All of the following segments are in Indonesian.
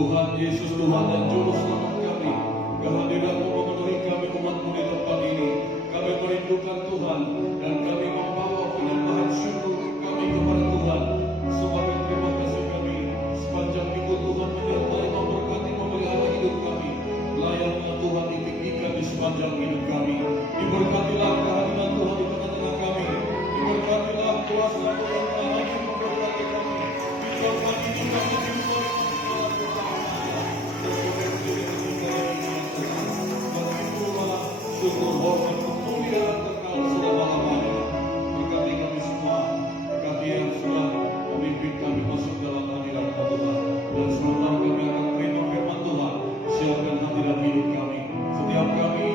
Tuhan Yesus, Tuhan dan Juru Selamat kami, kehadiran-Mu memenuhi kami umat-Mu di tempat ini. Kami merindukan Tuhan dan kami membawa penyembahan syukur kami kepada Tuhan. Sebagai terima kasih kami sepanjang minggu Tuhan menyertai, memberkati, memelihara hidup kami. Layaknya Tuhan ipikan di sepanjang hidup kami. Diberkatilah kehadiran Tuhan di tengah-tengah kami. Diberkatilah kuasa Tuhan yang hadir memberkati kami. Diberkati di kami jumpa. Syukur, hormat, kemuliaan kekal selama-lamanya. Berkati kami semua, berkati yang sudah memimpin kami masuk dalam hadirat Tuhan. Dan sebentar kami akan terima firman Tuhan. Siapkan hadirat hidup kami. Setiap kami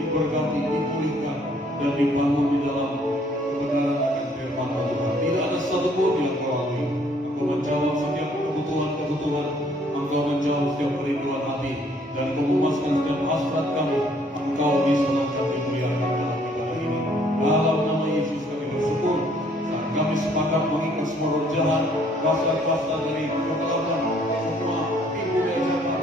diberkati, dipulihkan, dan dibangun di dalam kebenaran akan firman Tuhan. Tidak ada satupun yang terlalu. Engkau menjawab setiap kebutuhan. Engkau menjawab setiap kerinduan hati. Dan Engkau memuaskan setiap hasrat kami. Engkau disenangkan, dimuliakan dalam ibadah ini. Dalam nama Yesus kami bersyukur. Saat kami sepakat mengikat semua roh jahat, kuasa-kuasa dari kegelapan, semua tipu daya setan,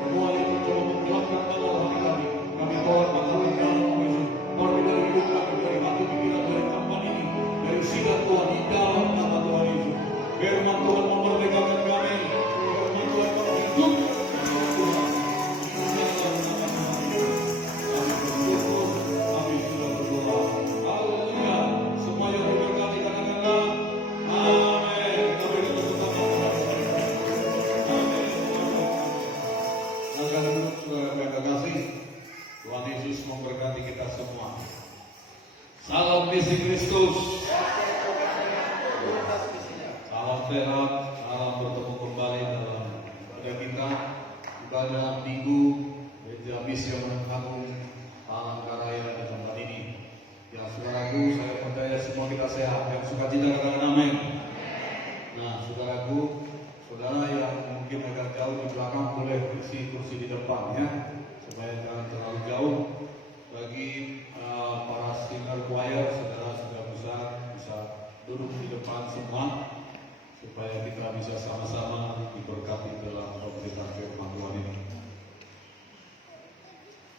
semua yang mencoba menggelapkan nama hati kami. Kami tolak matahari dalam nama Yesus. Pergi dari hidup kami, dari hati pikiran, dari tempat ini, dari sidang Tuhan di dalam nama Tuhan Yesus. Firman Tuhan memerdekakan kami. Firman Tuhan menghidup. Memberkati kita semua. Salam misi Kristus. Salam sehat. Salam bertemu kembali dalam ibadah kita. Ibadah minggu gereja misi yang agung Palangkaraya di tempat ini. Ya saudaraku, saya percaya semua kita sehat. Yang suka cita katakan amin. Nah saudaraku, saudara yang mungkin agak jauh di belakang boleh isi kursi di depan ya, supaya jangan terlalu jauh. Bagi para singer choir, saudara sudah bisa duduk di depan semua, supaya kita bisa sama-sama diberkati dalam pemberitaan firman Tuhan ini.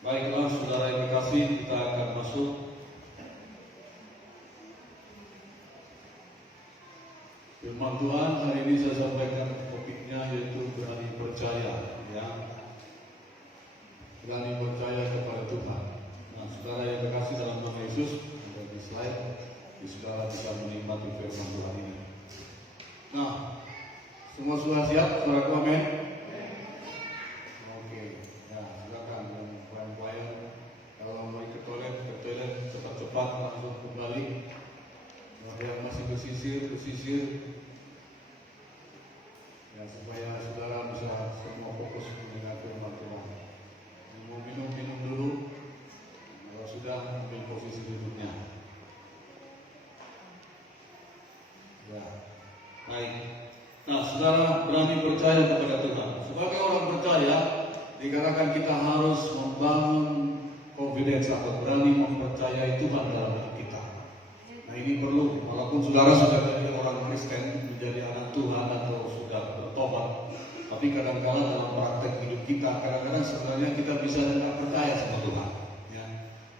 Baiklah saudara yang dikasih, kita akan masuk. Firman Tuhan hari ini saya sampaikan topiknya yaitu berani percaya, ya. Berani percaya kepada Tuhan. Nah, saudara yang terkasih dalam nama Yesus, ada di slide, saudara bisa menikmati firman Tuhan ini. Nah, semua sudah siap, saudaraku, amin? Oke, ya silakan yang choir-choir, kalau mau ke toilet cepat-cepat langsung kembali. Yang masih bersisir, ya supaya saudara bisa semua fokus mendengar firman Tuhan. Mau minum dulu. Sudah ambil posisi duduknya. Ya, baik. Nah, saudara berani percaya kepada Tuhan. Sebagai orang percaya, dikatakan kita harus membangun confidence atau berani mempercayai Tuhan dalam hidup kita. Nah, ini perlu. Walaupun saudara sudah jadi orang Kristen, menjadi anak Tuhan atau sudah bertobat, tapi kadang-kadang dalam praktek hidup kita, kadang-kadang sebenarnya kita bisa tidak percaya sama Tuhan.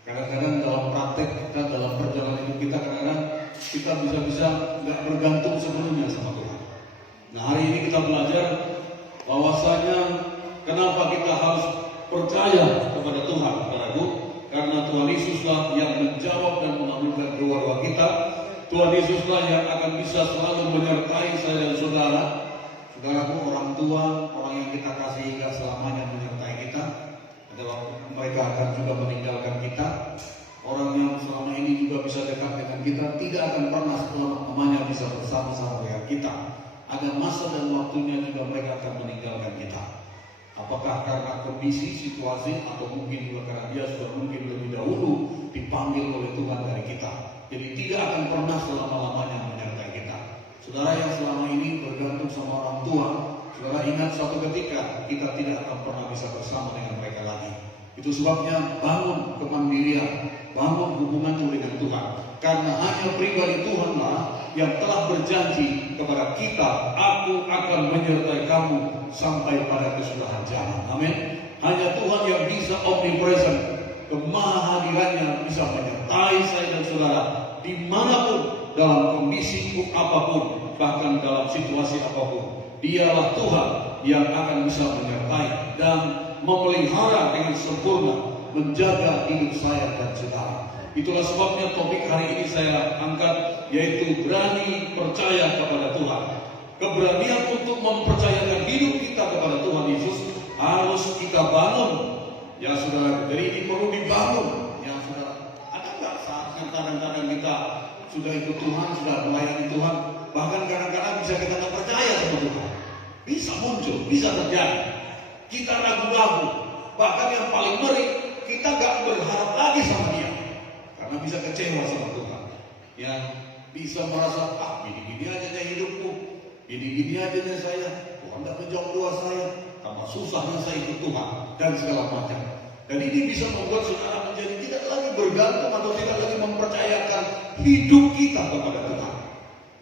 Kadang-kadang dalam praktek kita, dalam perjalanan hidup kita, kadang-kadang kita bisa nggak bergantung sepenuhnya sama Tuhan. Nah hari ini kita belajar bahwasanya kenapa kita harus percaya kepada Tuhan, saudaraku. Karena Tuhan Yesuslah yang menjawab dan mengabulkan doa kita. Tuhan Yesuslah yang akan bisa selalu menyertai saya dan saudara. Saudaraku, orang tua, orang yang kita kasih hingga selamanya menyertai kita. Mereka akan juga meninggalkan kita. Orang yang selama ini juga bisa dekat dengan kita tidak akan pernah selama-lamanya bisa bersama-sama dengan kita. Ada masa dan waktunya juga mereka akan meninggalkan kita. Apakah karena kondisi, situasi, atau mungkin juga karena dia sudah mungkin lebih dahulu dipanggil oleh Tuhan dari kita. Jadi tidak akan pernah selama-lamanya menyertai kita. Saudara yang selama ini bergantung sama orang tua, saudara ingat suatu ketika kita tidak akan pernah bisa bersama dengan mereka lagi. Itu sebabnya bangun kemandirian, bangun hubunganmu dengan Tuhan. Karena hanya pribadi Tuhanlah yang telah berjanji kepada kita, aku akan menyertai kamu sampai pada kesudahan jalan. Amin. Hanya Tuhan yang bisa omnipresent, kemahadirannya bisa menyertai saya dan saudara dimanapun, dalam kondisi apapun, bahkan dalam situasi apapun. Dialah Tuhan yang akan bisa menyertai dan memelihara dengan sempurna, menjaga hidup saya dan saudara. Itulah sebabnya topik hari ini saya angkat, yaitu berani percaya kepada Tuhan. Keberanian untuk mempercayakan hidup kita kepada Tuhan Yesus harus kita bangun, ya saudara. Jadi ini perlu dibangun, ya saudara. Ada nggak saatnya kadang-kadang kita sudah ikut Tuhan, sudah melayani Tuhan, bahkan kadang-kadang bisa kita nggak percaya sama Tuhan. Bisa muncul, bisa terjadi. Kita ragu-ragu, bahkan yang paling ngeri, kita nggak berharap lagi sama Dia, karena bisa kecewa sama Tuhan. Yang bisa merasa, gini-gini aja deh hidupku, gini-gini aja deh saya, Tuhan nggak menjawab doa saya, tambah susahnya saya ikut Tuhan, dan segala macam. Dan ini bisa membuat saudara menjadi tidak lagi bergantung atau tidak lagi mempercayakan hidup kita kepada Tuhan.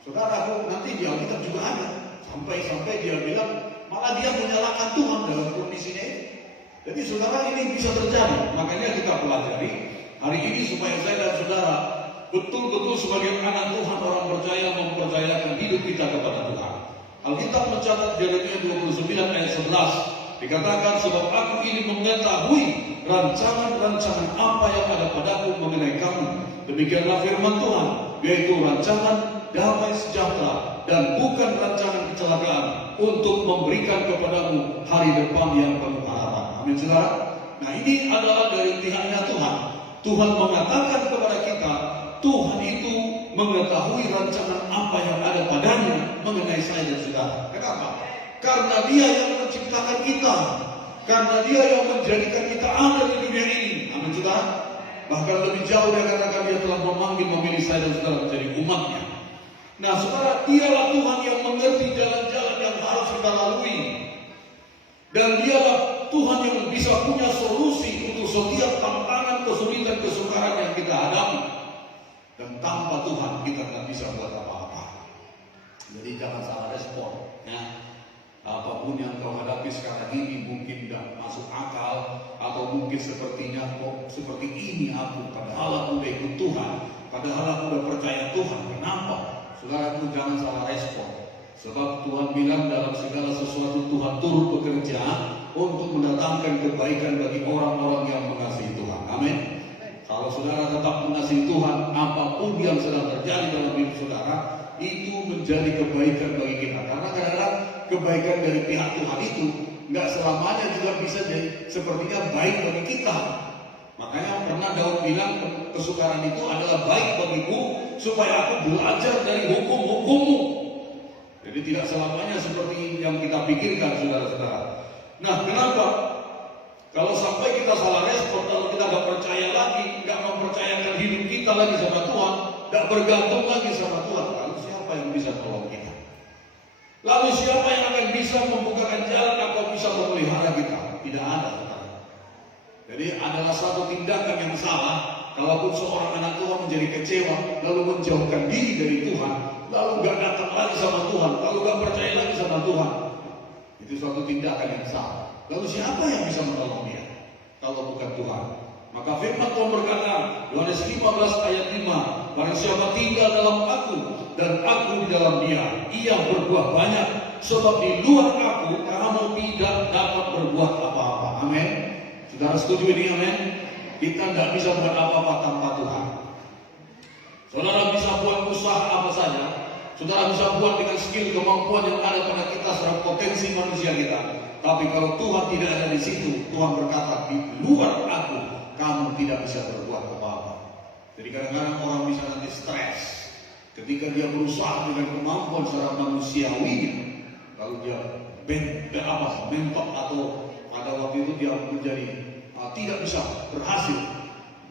Saudaraku, nanti di Alkitab juga ada, sampai-sampai dia bilang, malah dia menyalahkan Tuhan dalam kondisinya ini. Jadi saudara, ini bisa terjadi. Makanya kita pelajari hari ini supaya saya dan saudara betul-betul sebagai anak Tuhan, orang percaya, mempercayakan hidup kita kepada Tuhan. Alkitab mencatat Yeremia 29 ayat 11, dikatakan, sebab aku ini mengetahui rancangan-rancangan apa yang ada padaku mengenai kamu. Demikianlah firman Tuhan, yaitu rancangan damai sejahtera dan bukan rancangan kecelakaan, untuk memberikan kepadamu hari depan yang penuh harapan. Amin saudara. Nah, ini adalah dari pihaknya Tuhan. Tuhan mengatakan kepada kita, Tuhan itu mengetahui rancangan apa yang ada padanya mengenai saya dan saudara. Kenapa? Karena Dia yang menciptakan kita, karena Dia yang menjadikan kita ada di dunia ini. Amin saudara. Bahkan lebih jauh dia katakan, Dia telah memilih saya dan saudara menjadi umatnya. Nah saudara, Dialah Tuhan yang mengerti jalan-jalan yang harus kita lalui, dan Dialah Tuhan yang bisa punya solusi untuk setiap tantangan, kesulitan, kesukaran yang kita hadapi. Dan tanpa Tuhan kita tidak bisa buat apa-apa. Jadi jangan salah respon, ya. Apapun yang kau hadapi sekarang ini mungkin tidak masuk akal, atau mungkin sepertinya kok seperti ini aku, padahal aku udah ikut Tuhan, padahal aku udah percaya Tuhan. Kenapa? Saudaraku, jangan salah respon. Sebab Tuhan bilang dalam segala sesuatu Tuhan turut bekerja untuk mendatangkan kebaikan bagi orang-orang yang mengasihi Tuhan. Amin. Kalau saudara tetap mengasihi Tuhan, apapun yang sedang terjadi dalam hidup saudara, itu menjadi kebaikan bagi kita. Karena kadang-kadang kebaikan dari pihak Tuhan itu nggak selamanya juga bisa jadi sepertinya baik bagi kita. Makanya pernah Daud bilang, kesukaran itu adalah baik bagiku, supaya aku belajar dari hukum-hukummu. Jadi tidak selamanya seperti yang kita pikirkan, saudara-saudara. Nah, kenapa? Kalau sampai kita salah respon, kalau kita nggak percaya lagi, nggak mempercayakan hidup kita lagi sama Tuhan, nggak bergantung lagi sama Tuhan, lalu siapa yang bisa tolong kita? Lalu siapa yang akan bisa membukakan jalan atau bisa memelihara kita? Tidak ada, saudara. Jadi adalah satu tindakan yang salah kalaupun seorang anak Tuhan menjadi kecewa, lalu menjauhkan diri dari Tuhan, lalu gak datang lagi sama Tuhan, lalu gak percaya lagi sama Tuhan. Itu suatu tindakan yang salah. Lalu siapa yang bisa menolong dia kalau bukan Tuhan? Maka firman Tuhan berkata, Yohanes 15 ayat 5, barang siapa tinggal dalam aku dan aku di dalam dia, ia berbuah banyak, sebab di luar aku kamu tidak dapat berbuat apa-apa. Amin. Saudara setuju ini? Amin. Kita tidak bisa buat apa-apa tanpa Tuhan. Saudara bisa buat usaha apa saja, saudara bisa buat dengan skill, kemampuan yang ada pada kita secara potensi manusia kita. Tapi kalau Tuhan tidak ada di situ, Tuhan berkata, di luar aku kamu tidak bisa berbuat apa-apa. Jadi kadang-kadang orang bisa nanti stres ketika dia berusaha dengan kemampuan secara manusiawi, lalu dia mentok, atau pada waktu itu dia menjadi tidak bisa berhasil.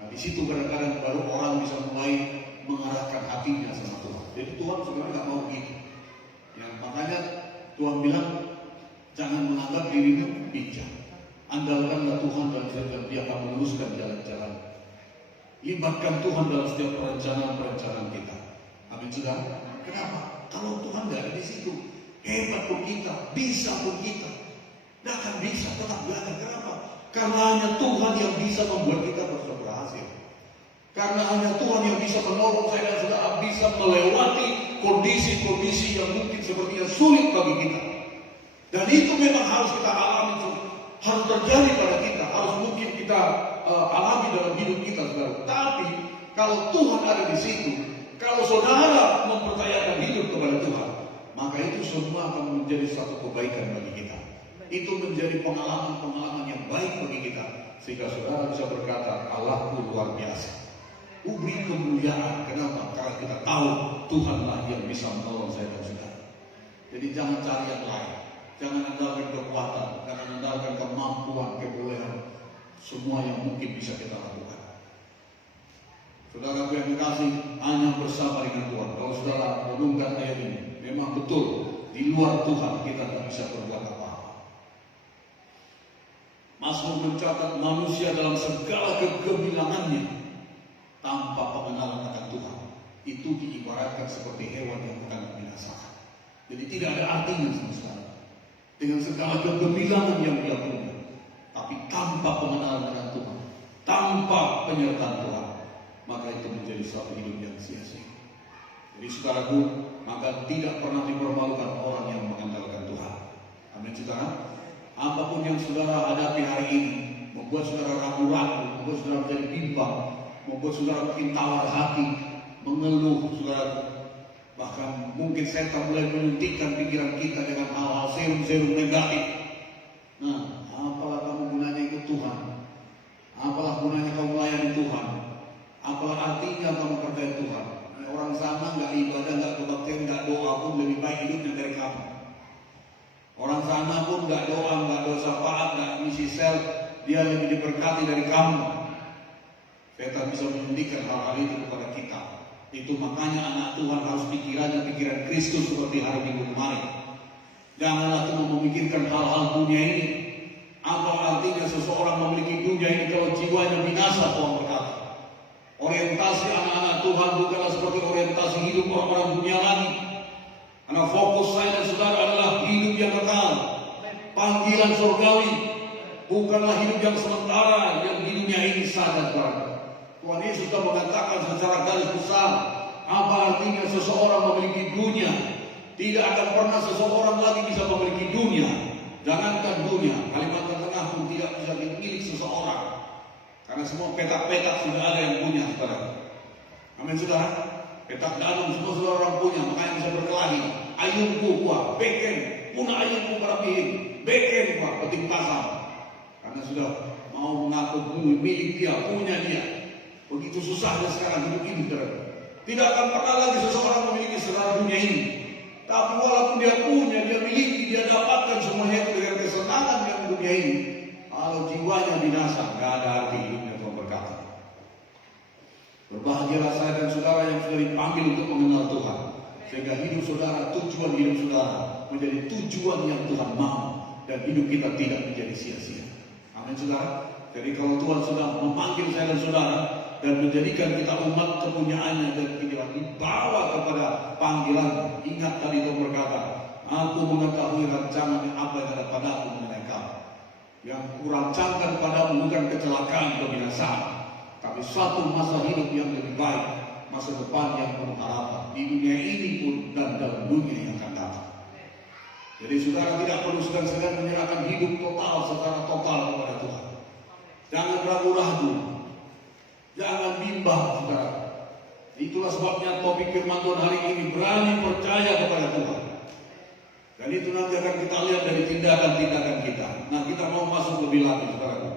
Nah, di situ kadang-kadang baru orang bisa mulai mengarahkan hatinya sama Tuhan. Jadi Tuhan sebenarnya nggak mau begitu. Ya, makanya Tuhan bilang, jangan menganggap dirimu bijak. Andalkanlah Tuhan dan Dia akan meluruskan jalan-jalan. Libatkan Tuhan dalam setiap perencanaan-perencanaan kita. Amin, saudara. Kenapa? Kalau Tuhan nggak ada di situ, hebat pun kita, bisa pun kita, nggak akan bisa, tetap nggak ada. Kenapa? Karena hanya Tuhan yang bisa membuat kita berhasil. Karena hanya Tuhan yang bisa menolong saya dan saudara bisa melewati kondisi-kondisi yang mungkin sepertinya sulit bagi kita. Dan itu memang harus kita alami, harus terjadi pada kita, harus mungkin kita alami dalam hidup kita, saudara. Tapi kalau Tuhan ada di situ, kalau saudara mempercayakan hidup kepada Tuhan, maka itu semua akan menjadi satu kebaikan bagi kita. Itu menjadi pengalaman-pengalaman yang baik bagi kita, sehingga saudara bisa berkata, Allahku luar biasa. Uberi kemuliaan. Kenapa? Karena kita tahu Tuhanlah yang bisa menolong saya dan saudara. Jadi jangan cari yang lain. Jangan andalkan kekuatan, jangan andalkan kemampuan, kebolehan, semua yang mungkin bisa kita lakukan. Saudara yang dikasih, hanya bersama dengan Tuhan. Kalau saudara renungkan ayat ini, memang betul di luar Tuhan kita tidak bisa berbuat apa-apa. Mazmur mencatat manusia dalam segala kegemilangannya tanpa pengenalan akan Tuhan itu diibaratkan seperti hewan yang akan dibinasakan. Jadi tidak ada artinya sama sekali. Dengan segala kegemilangan yang dia punya, tapi tanpa pengenalan dengan Tuhan, tanpa penyertaan Tuhan, maka itu menjadi suatu hidup yang sia-sia. Jadi saudaraku, maka tidak pernah dipermalukan orang yang mengandalkan Tuhan. Amin saudara. Apapun yang saudara hadapi hari ini, membuat saudara ragu-ragu, membuat saudara menjadi bimbang, membuat saudara mungkin tawar hati, mengeluh saudara. Bahkan mungkin setan mulai menyuntikkan pikiran kita dengan hal-hal serum-serum negatif. Nah, apalah kamu gunanya ikut Tuhan? Apalah gunanya kamu melayani Tuhan? Apalah artinya kamu percaya Tuhan? Orang sana nggak ibadah, nggak kebaktian, nggak doa pun lebih baik hidupnya dari kamu. Orang sana pun nggak doa, nggak doa syafaat, nggak misi sel, dia lebih diberkati dari kamu. Setan bisa menyuntikkan hal-hal itu kepada kita. Itu makanya anak Tuhan harus pikirannya pikiran Kristus seperti hari Minggu kemarin. Janganlah cuma memikirkan hal-hal dunia ini. Apa artinya seseorang memiliki dunia ini kalau jiwanya binasa, Tuhan berkata. Orientasi anak-anak Tuhan bukanlah seperti orientasi hidup orang-orang dunia lagi. Karena fokus saya dan saudara adalah hidup yang kekal, panggilan surgawi, bukanlah hidup yang sementara yang di dunia ini saja, saudara. Tuhan Yesus sudah mengatakan secara garis besar apa artinya seseorang memiliki dunia. Tidak akan pernah seseorang lagi bisa memiliki dunia. Jangankan dunia, Kalimantan Tengah pun tidak bisa dimiliki seseorang. Karena semua petak-petak sudah ada yang punya, saudara. Amin saudara. Petak danum semua saudara orang punya, makanya bisa berkelahi. Ayunku kuah, beken, punah ayunku perapihin, beken kuah, peting pasang. Karena sudah mau mengaku milik dia, punya dia. Begitu susahnya sekarang hidup ini, saudara. Tidak akan pernah lagi seseorang memiliki seluruh dunia ini. Tapi walaupun dia punya, dia miliki, dia dapatkan semuanya itu dengan kesenangan yang dunia ini. Kalau jiwanya binasa, nggak ada arti hidupnya, Tuhan berkata. Berbahagialah saya dan saudara yang sudah dipanggil untuk mengenal Tuhan. Sehingga hidup saudara, tujuan hidup saudara menjadi tujuan yang Tuhan mau. Dan hidup kita tidak menjadi sia-sia. Amin saudara. Jadi kalau Tuhan sudah memanggil saya dan saudara dan menjadikan kita umat kepunyaannya dan kita dibawa kepada panggilan, ingat tadi Tuhan berkata, aku mengetahui rancangan apa yang ada padaku mengenai kamu. Yang kurancangkan padamu bukan kecelakaan kebinasaan, tapi suatu masa hidup yang lebih baik, masa depan yang penuh harapan di dunia ini pun dan dalam dunia yang akan datang. Jadi saudara tidak perlu segan-segan menyerahkan hidup total secara total kepada Tuhan. Jangan ragu-ragu, jangan bimbang, saudara. Itulah sebabnya topik firman Tuhan hari ini, berani percaya kepada Tuhan. Dan itu nanti akan kita lihat dari tindakan-tindakan kita. Nah, kita mau masuk lebih lanjut, saudara.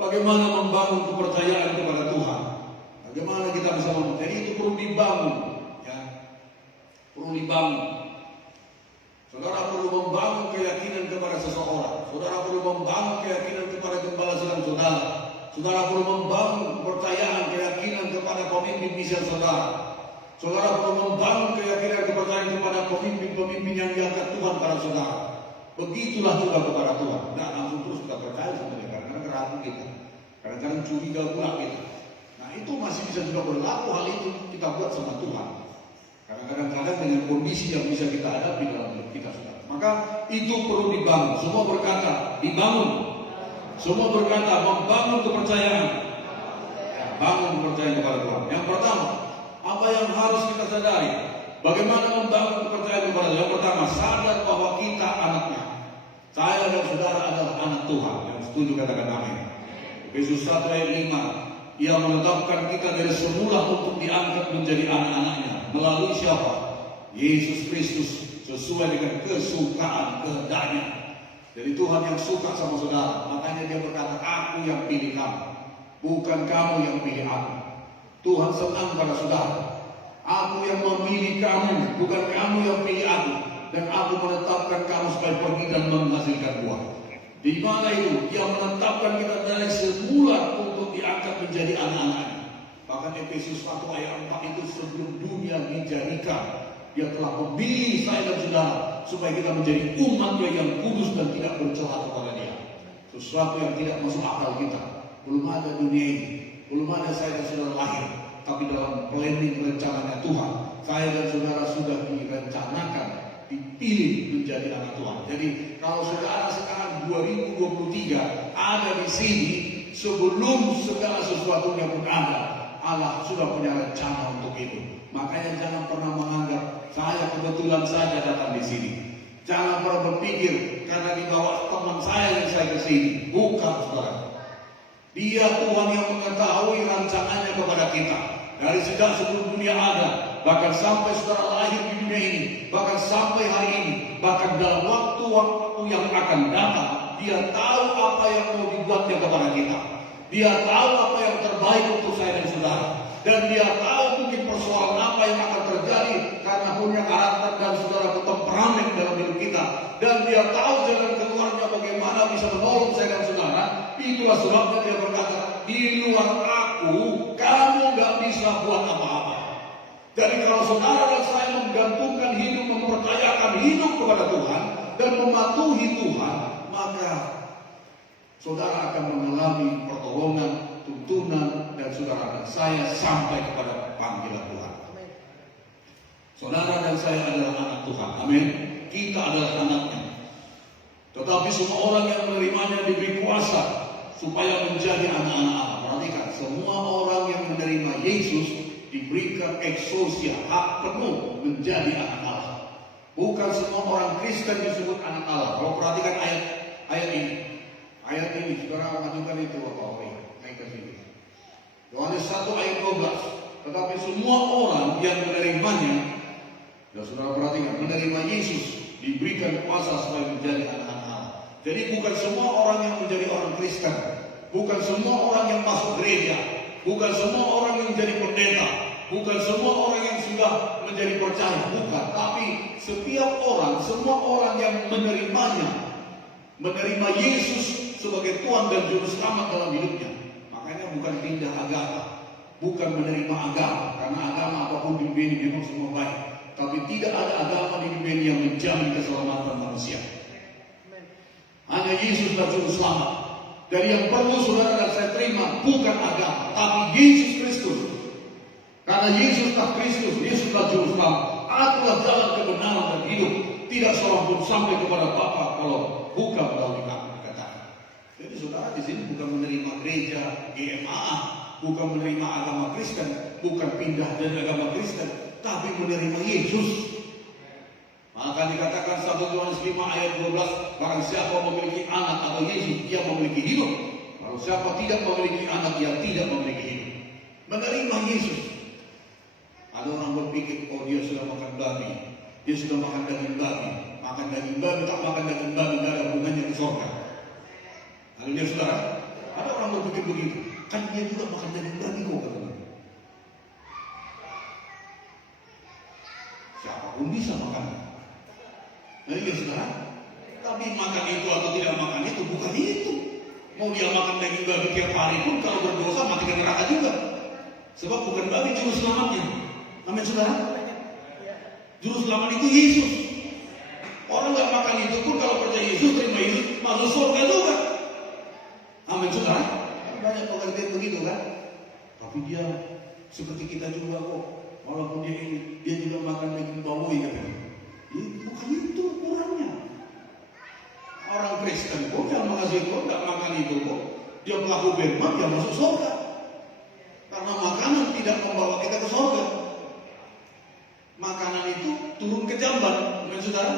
Bagaimana membangun kepercayaan kepada Tuhan? Bagaimana kita bisa membangun? Jadi itu perlu dibangun, ya. Perlu dibangun. Saudara perlu membangun keyakinan kepada seseorang. Saudara perlu membangun keyakinan kepada gembala sidang saudara. Saudara perlu membangun kepercayaan, keyakinan kepada pemimpin misi saudara. Saudara perlu membangun keyakinan, kepercayaan kepada pemimpin-pemimpin yang diangkat Tuhan pada saudara. Begitulah juga kepada Tuhan. Nah, langsung terus kita percaya sama dia. Karena ragu kita. Kadang-kadang curiga pula kita. Nah, itu masih bisa juga berlaku hal itu kita buat sama Tuhan. Karena kadang-kadang dengan kondisi yang bisa kita hadapi dalam hidup kita, saudara. Maka itu perlu dibangun. Semua berkata dibangun. Semua berkata membangun kepercayaan. Bangun kepercayaan kepada Tuhan. Yang pertama, apa yang harus kita sadari? Bagaimana membangun kepercayaan kepada Tuhan? Yang pertama, sadar bahwa kita anaknya. Saya dan saudara adalah anak Tuhan. Yang setuju katakan amin. Efesus 1 ayat 5. Ia menetapkan kita dari semula untuk diangkat menjadi anak-anaknya. Melalui siapa? Yesus Kristus, sesuai dengan kesukaan kehendaknya. Jadi Tuhan yang suka sama saudara. Makanya dia berkata, aku yang pilih kamu, bukan kamu yang pilih aku. Tuhan senang pada saudara. Aku yang memilih kamu, bukan kamu yang pilih aku. Dan aku menetapkan kamu supaya pergi dan menghasilkan buah. Di mana itu? Dia menetapkan kita dari semula untuk diangkat menjadi anak-anaknya. Bahkan Efesus 1 ayat 4 itu sebelum dunia dijadikan, Dia telah memilih saya dan saudara supaya kita menjadi umatnya yang kudus dan tidak bercela kepada Dia. Sesuatu yang tidak masuk akal kita. Belum ada dunia ini, belum ada saya dan saudara lahir, tapi dalam planning rencananya Tuhan, saya dan saudara sudah direncanakan, dipilih menjadi anak Tuhan. Jadi kalau saudara sekarang 2023 ada di sini, sebelum segala sesuatunya pun ada, Allah sudah punya rencana untuk itu. Makanya jangan pernah menganggap saya kebetulan saja datang di sini. Jangan pernah berpikir karena dibawa teman saya yang saya ke sini. Bukan, saudara. Dia Tuhan yang mengetahui rancangannya kepada kita dari sejak sebelum dunia ada, bahkan sampai saudara lahir di dunia ini, bahkan sampai hari ini, bahkan dalam waktu-waktu yang akan datang. Dia tahu apa yang mau dibuatnya kepada kita. Dia tahu apa yang terbaik untuk saya dan saudara. Dan dia tahu mungkin persoalan apa yang akan terjadi karena punya karakter dan saudara temperamen dalam hidup kita. Dan dia tahu jalan keluarnya bagaimana bisa menolong saya dan saudara. Itulah sebabnya dia berkata, di luar aku, kamu gak bisa buat apa-apa. Jadi kalau saudara dan saya menggantungkan hidup, mempercayakan hidup kepada Tuhan dan mematuhi Tuhan, maka saudara akan mengalami pertolongan, tuntunan, dan saudara dan saya sampai kepada panggilan Tuhan. Saudara dan saya adalah anak Tuhan. Amin. Kita adalah anaknya. Tetapi semua orang yang menerimanya diberi kuasa supaya menjadi anak-anak Allah. Perhatikan, semua orang yang menerima Yesus diberikan eksosia, hak penuh menjadi anak Allah. Bukan semua orang Kristen disebut anak Allah. Kalau perhatikan ayat ini. Ayat ini, saudara ajukan itu apa? Naik ke sini. Yohanes 1 ayat 12. Tetapi semua orang yang menerimanya, ya saudara perhatikan, menerima Yesus diberikan kuasa supaya menjadi anak-anak Allah. Jadi bukan semua orang yang menjadi orang Kristen, bukan semua orang yang masuk gereja, bukan semua orang yang menjadi pendeta, bukan semua orang yang sudah menjadi percaya, bukan. Tapi setiap orang, semua orang yang menerimanya, menerima Yesus sebagai Tuhan dan Juru Selamat dalam hidupnya. Makanya bukan pindah agama, bukan menerima agama, karena agama apapun di dunia ini memang semua baik. Tapi tidak ada agama di dunia ini yang menjamin keselamatan manusia. Hanya Yesus dan Juru Selamat. Dan yang perlu saudara dan saya terima bukan agama, tapi Yesus Kristus. Karena Yesus tak Kristus, Yesuslah Juru Selamat. Akulah jalan kebenaran dan hidup. Tidak seorang pun sampai kepada Bapa kalau bukan melalui kami. Jadi saudara di sini bukan menerima gereja, GMA, bukan menerima agama Kristen, bukan pindah dari agama Kristen, tapi menerima Yesus. Maka dikatakan 1 Yohanes 5 ayat 12, bahkan siapa memiliki anak atau Yesus, dia memiliki hidup. Kalau siapa tidak memiliki anak, dia tidak memiliki hidup. Menerima Yesus. Ada orang berpikir, oh dia sudah makan babi, dia sudah makan daging babi, makan daging babi, tak makan daging babi, tidak ada hubungannya ke surga. Lalu dia saudara, ada orang berpikir begitu, kan dia juga makan daging babi kok katanya. Siapapun bisa makan. Nah iya saudara, tapi makan itu atau tidak makan itu bukan itu. Mau dia makan daging babi tiap hari pun kalau berdosa mati ke neraka juga. Sebab bukan babi juru selamatnya. Amin saudara. Juru selamat itu Yesus. Orang nggak makan itu pun kalau percaya Yesus, terima Yesus, masuk surga juga. Amin saudara. Banyak pengertian begitu kan. Tapi dia seperti kita juga kok. Walaupun dia juga makan daging bawi katanya. Bukan itu ukurannya. Orang Kristen kok yang mengasihi kok nggak makan itu kok. Dia pelaku firman, dia masuk surga. Karena makanan tidak membawa kita ke surga. Makanan itu turun ke jamban, teman saudara.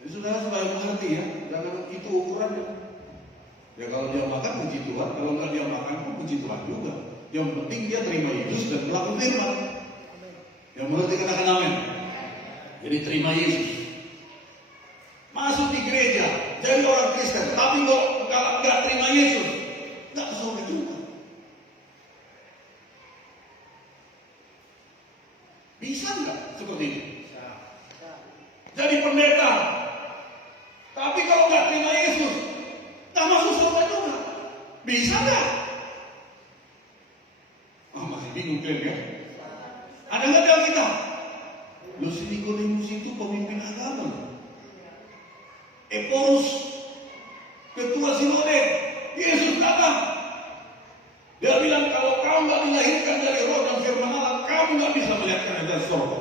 Jadi saudara supaya mengerti ya, jangan itu ukurannya. Ya kalau dia makan puji Tuhan, kalau nggak dia makan pun puji Tuhan juga. Yang penting dia terima Yesus dan pelaku firman. Yang mengerti katakan amin. Jadi terima Yesus. Masuk di gereja, jadi orang Kristen, tapi kalau nggak terima Yesus, nggak ke surga juga. Bisa nggak seperti ini? Jadi pendeta, tapi kalau nggak terima Yesus, nggak masuk surga juga. Bisa nggak? Masih bingung kan ya? Ada nggak di Alkitab? Lu si Nikodemus itu pemimpin agama. Eporus, ketua sinode, Yesus datang. Dia bilang kalau kamu nggak dilahirkan dari roh dan firman Allah, kamu nggak bisa melihat kerajaan surga.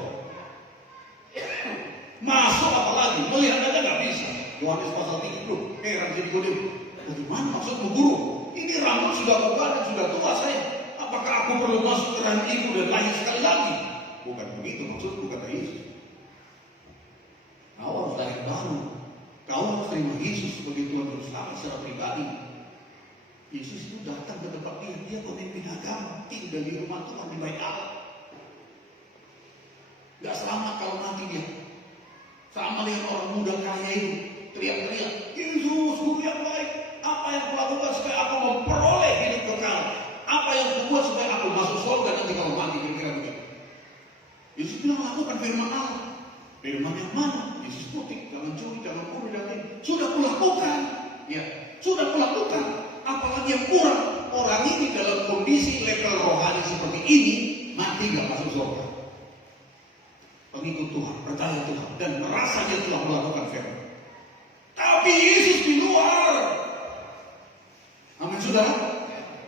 Masuk apalagi, melihat aja nggak bisa. Yohanes pasal 30, heran jadi Nikodemus. Bagaimana maksudmu guru? Ini rambut sudah tua dan sudah tua saya. Apakah aku perlu masuk ke rahim ibu dan lahir sekali lagi? Bukan begitu maksudku, kata Yesus. Kau harus lahir baru. Kau harus terima Yesus sebagai Tuhan dan Selamat secara pribadi. Yesus itu datang ke tempat dia pemimpin agama, tinggal di rumah Tuhan di bait Allah. Gak selamat kalau mati dia. Sama dengan orang muda kaya itu, teriak-teriak, Yesus guru yang baik, apa yang kulakukan supaya aku memperoleh hidup kekal? Apa yang kubuat supaya aku masuk surga nanti kalau mati, kira-kira begitu. Yesus bilang lakukan firman Allah. Firman yang mana? Yesus putih, jangan curi, jangan bunuh, dan lain. Sudah kulakukan, ya, sudah kulakukan. Apalagi yang kurang? Orang ini dalam kondisi level rohani seperti ini mati gak masuk surga. Pengikut Tuhan, percaya Tuhan, dan merasa dia telah melakukan firman. Tapi Yesus di luar. Amin saudara.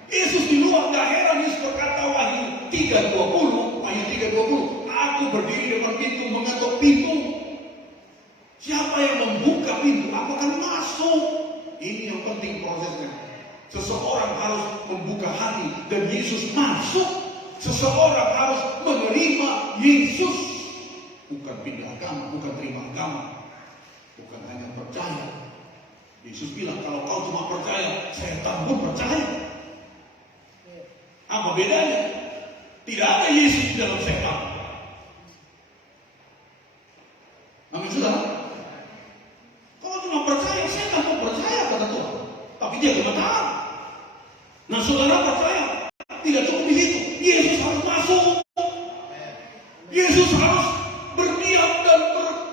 Yesus di luar, gak heran Yesus berkata Wahyu 3:20, aku berdiri depan pintu mengetuk pintu. Siapa yang membuka pintu, aku akan masuk. Ini yang penting prosesnya. Seseorang harus membuka hati dan Yesus masuk. Seseorang harus menerima Yesus. Bukan pindah agama, bukan terima agama, bukan hanya percaya. Yesus bilang kalau kau cuma percaya, setan pun percaya. Apa bedanya? Tidak ada Yesus di dalam setan. Amin saudara. Kalau cuma percaya, setan pun percaya kata Tuhan. Tapi dia gemetaran. Nah saudara percaya, tidak cukup di situ. Yesus harus masuk. Yesus harus berdiam dan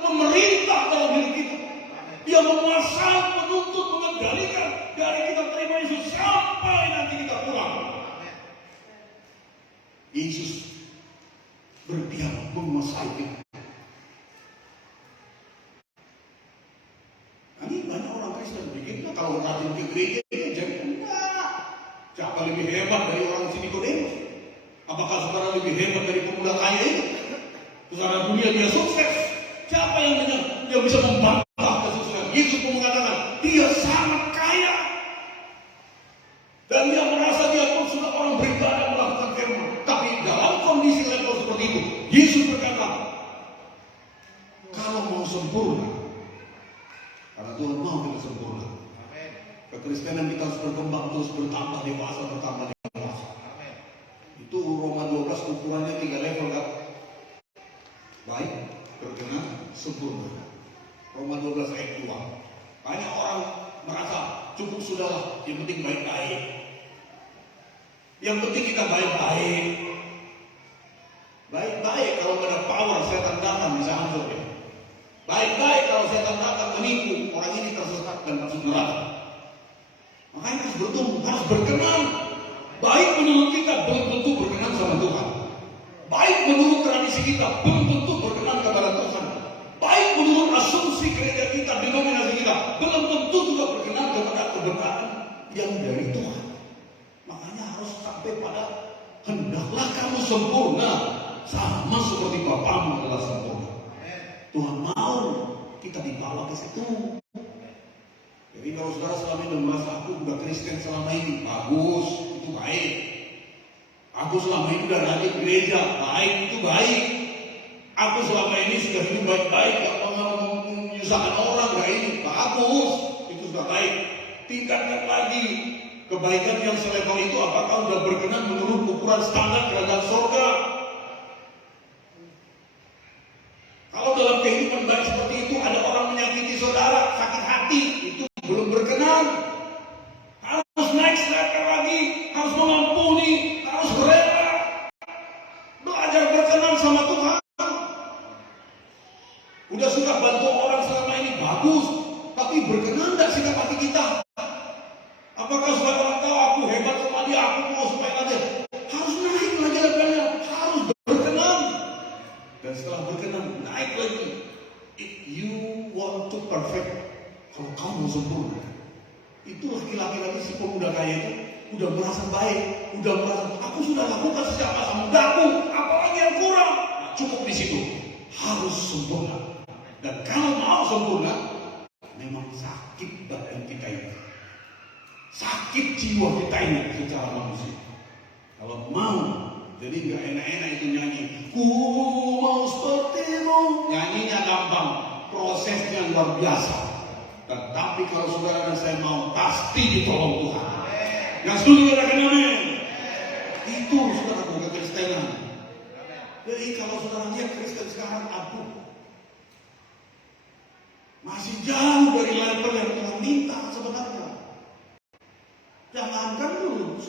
memerintah dalam hidup kita. Dia memasang, menuntut, mengendalikan dari kita terima Yesus sampai nanti kita pulang. Yesus berdiam menguasai kita. Ini banyak orang Kristen bikin kalau rajin ke gereja jadi enggak. Siapa lebih hebat dari orang si Nikodemus? Apakah saudara lebih hebat dari pemuda kaya itu? Saudara dunia dia sukses. Siapa yang dia bisa membantah kesuksesan? Yesus pun mengatakan dia sangat kaya dan dia merasa dia pun sudah orang beribadah melakukan firman. Tapi dalam kondisi level seperti itu, Yesus berkata, kalau mau sempurna, karena Tuhan mau kita sempurna. Kekristenan kita harus berkembang terus, bertambah dewasa. Itu Roma 12 ukurannya 3 level kan? Baik, berkenan, sempurna. Roma 12 ayat 2. Banyak orang merasa cukup sudahlah, yang penting baik-baik. Yang penting kita baik-baik. Baik-baik kalau nggak ada power, setan datang bisa hancur ya. Baik-baik kalau setan datang menipu, orang ini tersesat dan masuk neraka. Makanya harus bertumbuh, harus berkenan. Baik menurut kita belum tentu berkenan sama Tuhan. Baik menurut tradisi kita belum tentu berkenan kepada Tuhan. Baik menurut asumsi gereja kita, denominasi kita belum tentu juga berkenan kepada kebenaran yang dari Tuhan. Makanya harus sampai pada hendaklah kamu sempurna sama seperti Bapamu adalah sempurna. Tuhan mau kita dibawa ke situ. Jadi kalau saudara selama ini merasa aku udah Kristen selama ini, bagus, itu baik. Aku selama ini udah rajin gereja, baik, itu baik. Aku selama ini sudah hidup baik-baik, gak pernah menyusahkan orang, gak ini, bagus, itu sudah baik. Tingkatkan lagi kebaikan yang selevel itu, apakah sudah berkenan menurut ukuran standar kerajaan surga? Kalau dalam kehidupan baik seperti itu ada orang menyakiti saudara, sakit hati, itu belum berkenan. Harus naik level lagi, harus mengampuni, harus rela, belajar berkenan sama Tuhan. Udah suka bantu orang selama ini bagus, tapi berkenan dan sikap hati kita. Apakah saudara tahu aku hebat sama dia, aku mau supaya dia harus naik lagi levelnya, harus berkenan. Dan setelah berkenan naik lagi. If you want to perfect, kalau kamu mau sempurna, itu laki-laki si pemuda kaya itu udah merasa baik, udah merasa aku sudah lakukan sejak masa mudaku, apalagi yang kurang. Nah, cukup di situ, harus sempurna. Dan kalau mau sempurna, memang sakit badan kita ini, sakit jiwa kita ini secara manusia. Kalau mau, jadi nggak enak-enak itu nyanyi, ku mau sepertimu, nyanyinya gampang, prosesnya luar biasa. Tetapi kalau saudara dan saya mau, pasti ditolong Tuhan. Yang setuju katakan amin. Itu saudara bukan Kristenan. Jadi kalau saudara lihat Kristen sekarang, aduh, masih jauh dari level yang Tuhan minta sebenarnya. Jangankan dulu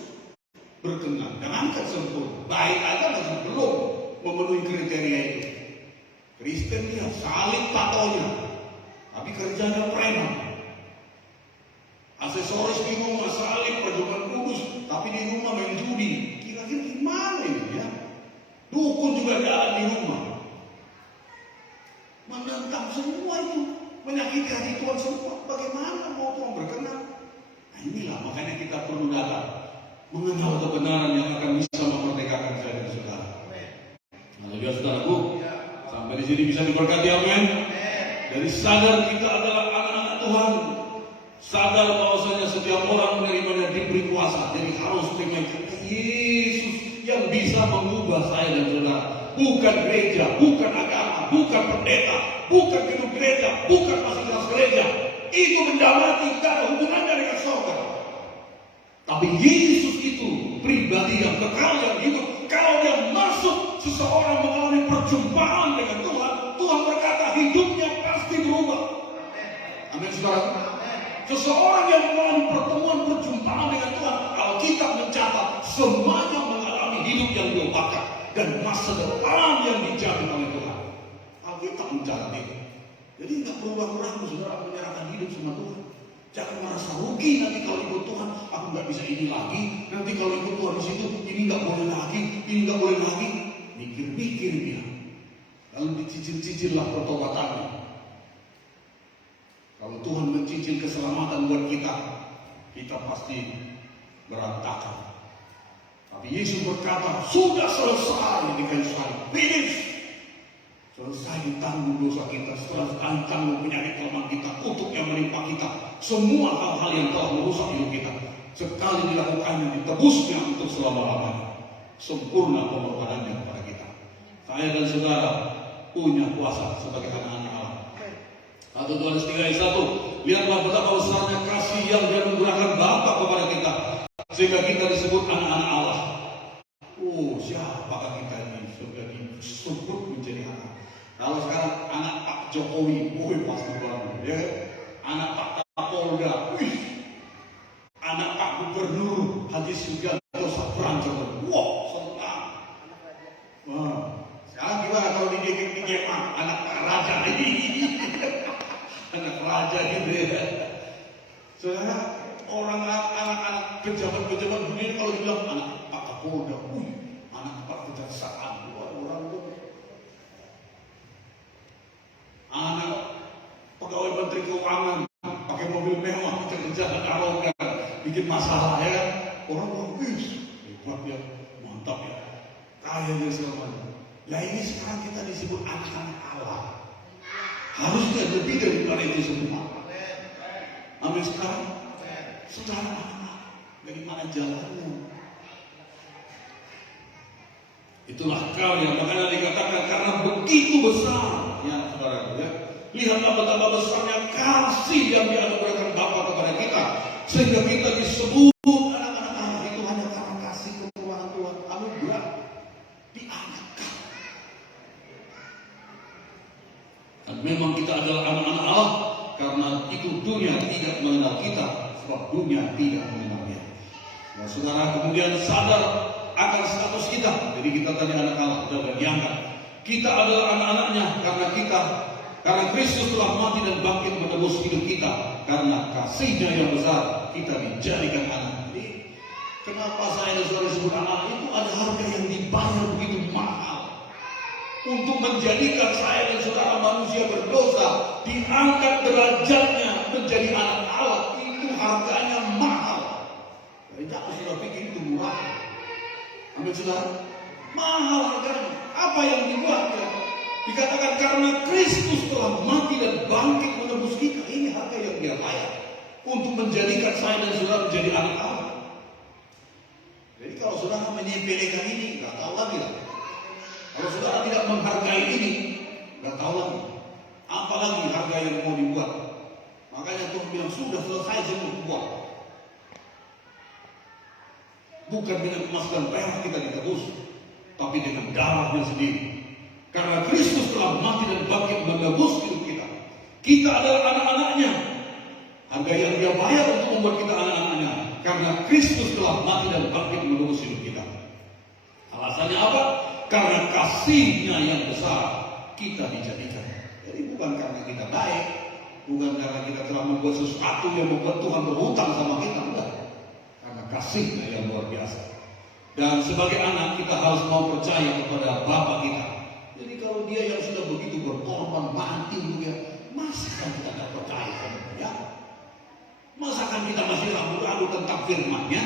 berkenan, jangankan sempurna, baik aja masih belum memenuhi kriteria itu. Kristen dia salib tatonya, tapi kerjanya preman. Aksesoris di rumah salib, perjumpaan kudus, tapi di rumah main judi. Kira-kira gimana ini ya? Dukun juga jalan di rumah. Menentang semua itu, menyakiti hati Tuhan semua. Bagaimana mau Tuhan berkenan? Nah inilah makanya kita perlu datang, mengenal kebenaran yang akan bisa memerdekakan saya dan saudara. Nah, biar saudaraku, sampai di sini bisa diberkati, amin. Jadi sadar kita adalah anak-anak Tuhan, sadar bahwasanya setiap orang menerimanya diberi kuasa. Jadi harus terima Yesus yang bisa mengubah saya dan saudara. Bukan gereja, bukan agama, bukan pendeta, bukan gedung gereja, bukan fasilitas gereja. Itu benda mati, tidak ada hubungannya dengan surga. Tapi Yesus itu pribadi yang kekal, yang hidup. Kalau dia masuk, seseorang mengalami perjumpaan dengan Tuhan, Tuhan berkata hidupnya pasti berubah. Amin, saudara. Seseorang yang mengalami pertemuan perjumpaan dengan Tuhan, kalau kita mencatat, semuanya mengalami hidup yang diubahkan dan masa depan yang dijamin oleh Tuhan. Kalau kita mencatat itu, jadi nggak perlu ragu-ragu saudara menyerahkan hidup sama Tuhan. Jangan merasa rugi nanti kalau ikut Tuhan, aku nggak bisa ini lagi. Nanti kalau ikut Tuhan di situ, ini nggak boleh lagi, ini nggak boleh lagi. Mikir-mikir dia, lalu dicicil-cicil lah pertobatannya. Kalau Tuhan mencicil keselamatan buat kita, kita pasti berantakan. Tapi Yesus berkata, sudah selesai di kayu salib, finish. Selesai ditanggung dosa kita, setelah tanggung penyakit kelemahan kita, kutuk yang menimpa kita, semua hal-hal yang telah merusak hidup kita, sekali dilakukannya, ditebusnya untuk selama-lamanya. Sempurna pengorbanannya kepada kita. Saya dan saudara punya kuasa sebagai anak-anak Allah. 1 Yohanes 3 ayat 1. Lihatlah betapa besarnya kasih yang Dia menggunakan Bapa kepada kita, sehingga kita disebut anak-anak Allah. Oh, siapakah kita ini sudah disebut menjadi anak? Kalau sekarang anak Pak Jokowi, pasti banget, ya. Anak Pak Kapolda, anak Pak Gubernur Haji Sugianto Sabranjot, wah, senang. Wah, sekarang gimana kalau di anak Pak Raja ini, anak Raja gitu ya. Saudara, orang anak-anak pejabat-pejabat dunia kalau bilang anak Pak Kapolda, anak Pak Kejaksaan, orang tuh. Anak pegawai menteri keuangan pakai mobil mewah, kerja dan arogan, bikin masalah ya. Orang hebat ya, mantap ya. kaya dan selamanya. Nah ini sekarang kita disebut anak-anak Allah. Harusnya lebih daripada itu semua. Amin sekarang. Saudara anak-anak, bagaimana jalannya? Itulah karya, makanya dikatakan karena begitu besar, ya saudara ya. Lihatlah betapa besarnya kasih yang dianugerahkan Bapa kepada kita, sehingga kita disebut anak-anak Allah. Itu hanya karena kasih kekuatan Tuhan, anugerah diangkat. Dan memang kita adalah anak-anak Allah, karena itu dunia tidak mengenal kita, sebab dunia tidak mengenalnya. Nah, saudara kemudian sadar akan status kita. Jadi kita tadi anak Allah, sudah diangkat. Kita adalah anak-anaknya karena Kristus telah mati dan bangkit menebus hidup kita. Karena kasih-Nya yang besar, kita dijadikan anak. Jadi kenapa saya dan saudara disebut anak? Itu ada harga yang dibayar begitu mahal untuk menjadikan saya dan saudara manusia berdosa diangkat derajatnya menjadi anak Allah. Itu harganya mahal. Jadi jangan sudah pikir itu murah. Amin saudara, mahal harganya. Apa yang dibuatnya? Dikatakan karena Kristus telah mati dan bangkit menebus kita. Ini harga yang Dia bayar untuk menjadikan saya dan saudara menjadi anak Allah. Jadi kalau saudara menyepelekan ini, nggak tahu lagi lah. Kalau saudara tidak menghargai ini, nggak tahu lagi. Apalagi harga yang mau dibuat. Makanya Tuhan bilang sudah selesai semua buat. Bukan dengan emas dan perak kita ditebus, tapi dengan darahnya sendiri. Karena Kristus telah mati dan bangkit menebus hidup kita. Kita adalah anak-anaknya. Harga yang Dia bayar untuk membuat kita anak-anaknya. Karena Kristus telah mati dan bangkit menebus hidup kita. Alasannya apa? Karena kasih-Nya yang besar kita dijadikan. Jadi bukan karena kita baik, bukan karena kita telah membuat sesuatu yang membuat Tuhan berhutang sama kita, enggak. Kasih-Nya yang luar biasa. Dan sebagai anak kita harus mau percaya kepada Bapa kita. Jadi kalau Dia yang sudah begitu berkorban mati dia, masakan kita tidak percaya sama Dia? Masakan kita masih ragu-ragu tentang firman-Nya?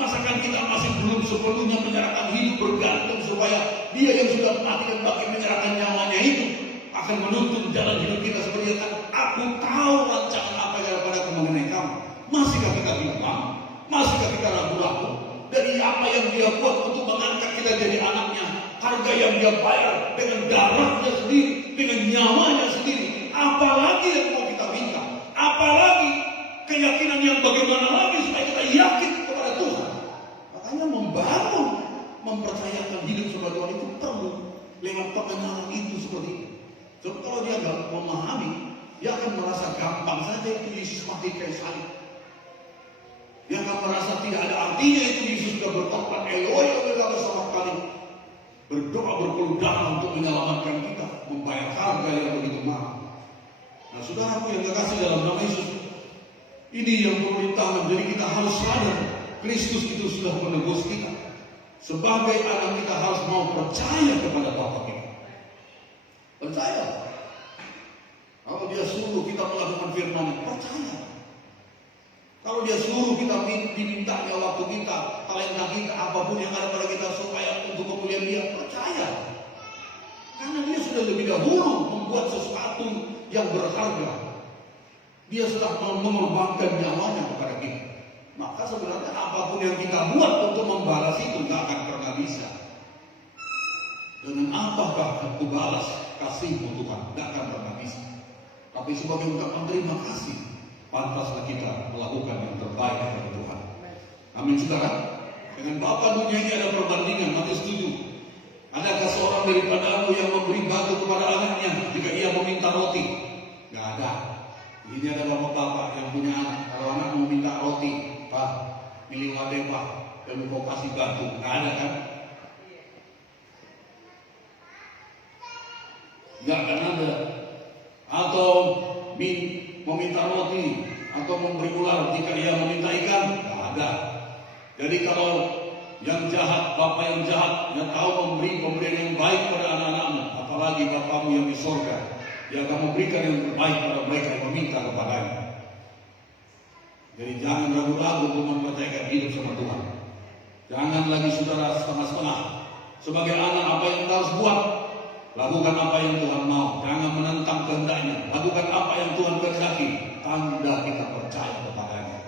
Masakan kita masih belum sepenuhnya menyerahkan hidup bergantung supaya Dia yang sudah mati dan bangkit menyerahkan nyawanya itu akan menuntun jalan hidup kita seperti yang aku tahu rancangan apa yang daripada mengenai kamu. Masihkah kita bilang? Masihkah kita ragu-ragu dari apa yang Dia buat untuk mengangkat kita jadi anaknya? Harga yang Dia bayar dengan darahnya sendiri, dengan nyawanya sendiri. Apalagi yang mau kita minta? Apalagi keyakinan yang bagaimana lagi supaya kita yakin kepada Tuhan? Makanya membangun, mempercayakan hidup kepada Tuhan itu perlu lewat pengenalan itu seperti itu. Sebab kalau dia nggak memahami, dia akan merasa gampang saja itu Yesus mati kayak salib. Dia akan merasa tidak ada artinya itu Yesus sudah berkorban Eloi sama sekali. Berdoa berpeluh darah untuk menyelamatkan kita, membayar harga yang begitu mahal. Nah saudaraku yang dikasih dalam nama Yesus, ini yang perlu ditanam. Jadi kita harus sadar Kristus itu sudah menebus kita. Sebagai anak kita harus mau percaya kepada Bapa kita. Percaya. Kalau Dia suruh kita melakukan firman, percaya. Kalau Dia suruh kita dimintanya waktu kita, talenta kita, apapun yang ada pada kita supaya untuk kemuliaan Dia, percaya. Karena Dia sudah lebih dahulu membuat sesuatu yang berharga. Dia sudah mengorbankan nyawanya kepada kita. Maka sebenarnya apapun yang kita buat untuk membalas itu nggak akan pernah bisa. Dengan apakah aku balas kasih-Mu Tuhan? Nggak akan pernah bisa. Tapi sebagai ungkapan terima kasih, pantaslah kita melakukan yang terbaik kepada Tuhan. Amin saudara. Dengan Bapa dunia ini ada perbandingan. Mati setuju? Adakah seorang daripadamu yang memberi batu kepada anaknya jika ia meminta roti? Gak ada. Ini adalah bapak yang punya anak. Kalau anak mau minta roti, Pak, milih wadah Pak, dan kau kasih batu. Gak ada kan? Gak akan ada. Atau meminta roti atau memberi ular jika ia meminta ikan, tidak ada. Jadi kalau yang jahat, bapak yang jahat, yang tahu memberi pemberian yang baik pada anak-anakmu, apalagi Bapamu yang di sorga, yang akan memberikan yang terbaik pada mereka yang meminta kepadanya. Jadi jangan ragu-ragu untuk mempercayakan hidup sama Tuhan. Jangan lagi saudara setengah-setengah. Sebagai anak, apa yang kita harus buat? Lakukan apa yang Tuhan mau, jangan menentang kehendaknya. Lakukan apa yang Tuhan kehendaki, tanda kita percaya kepadanya.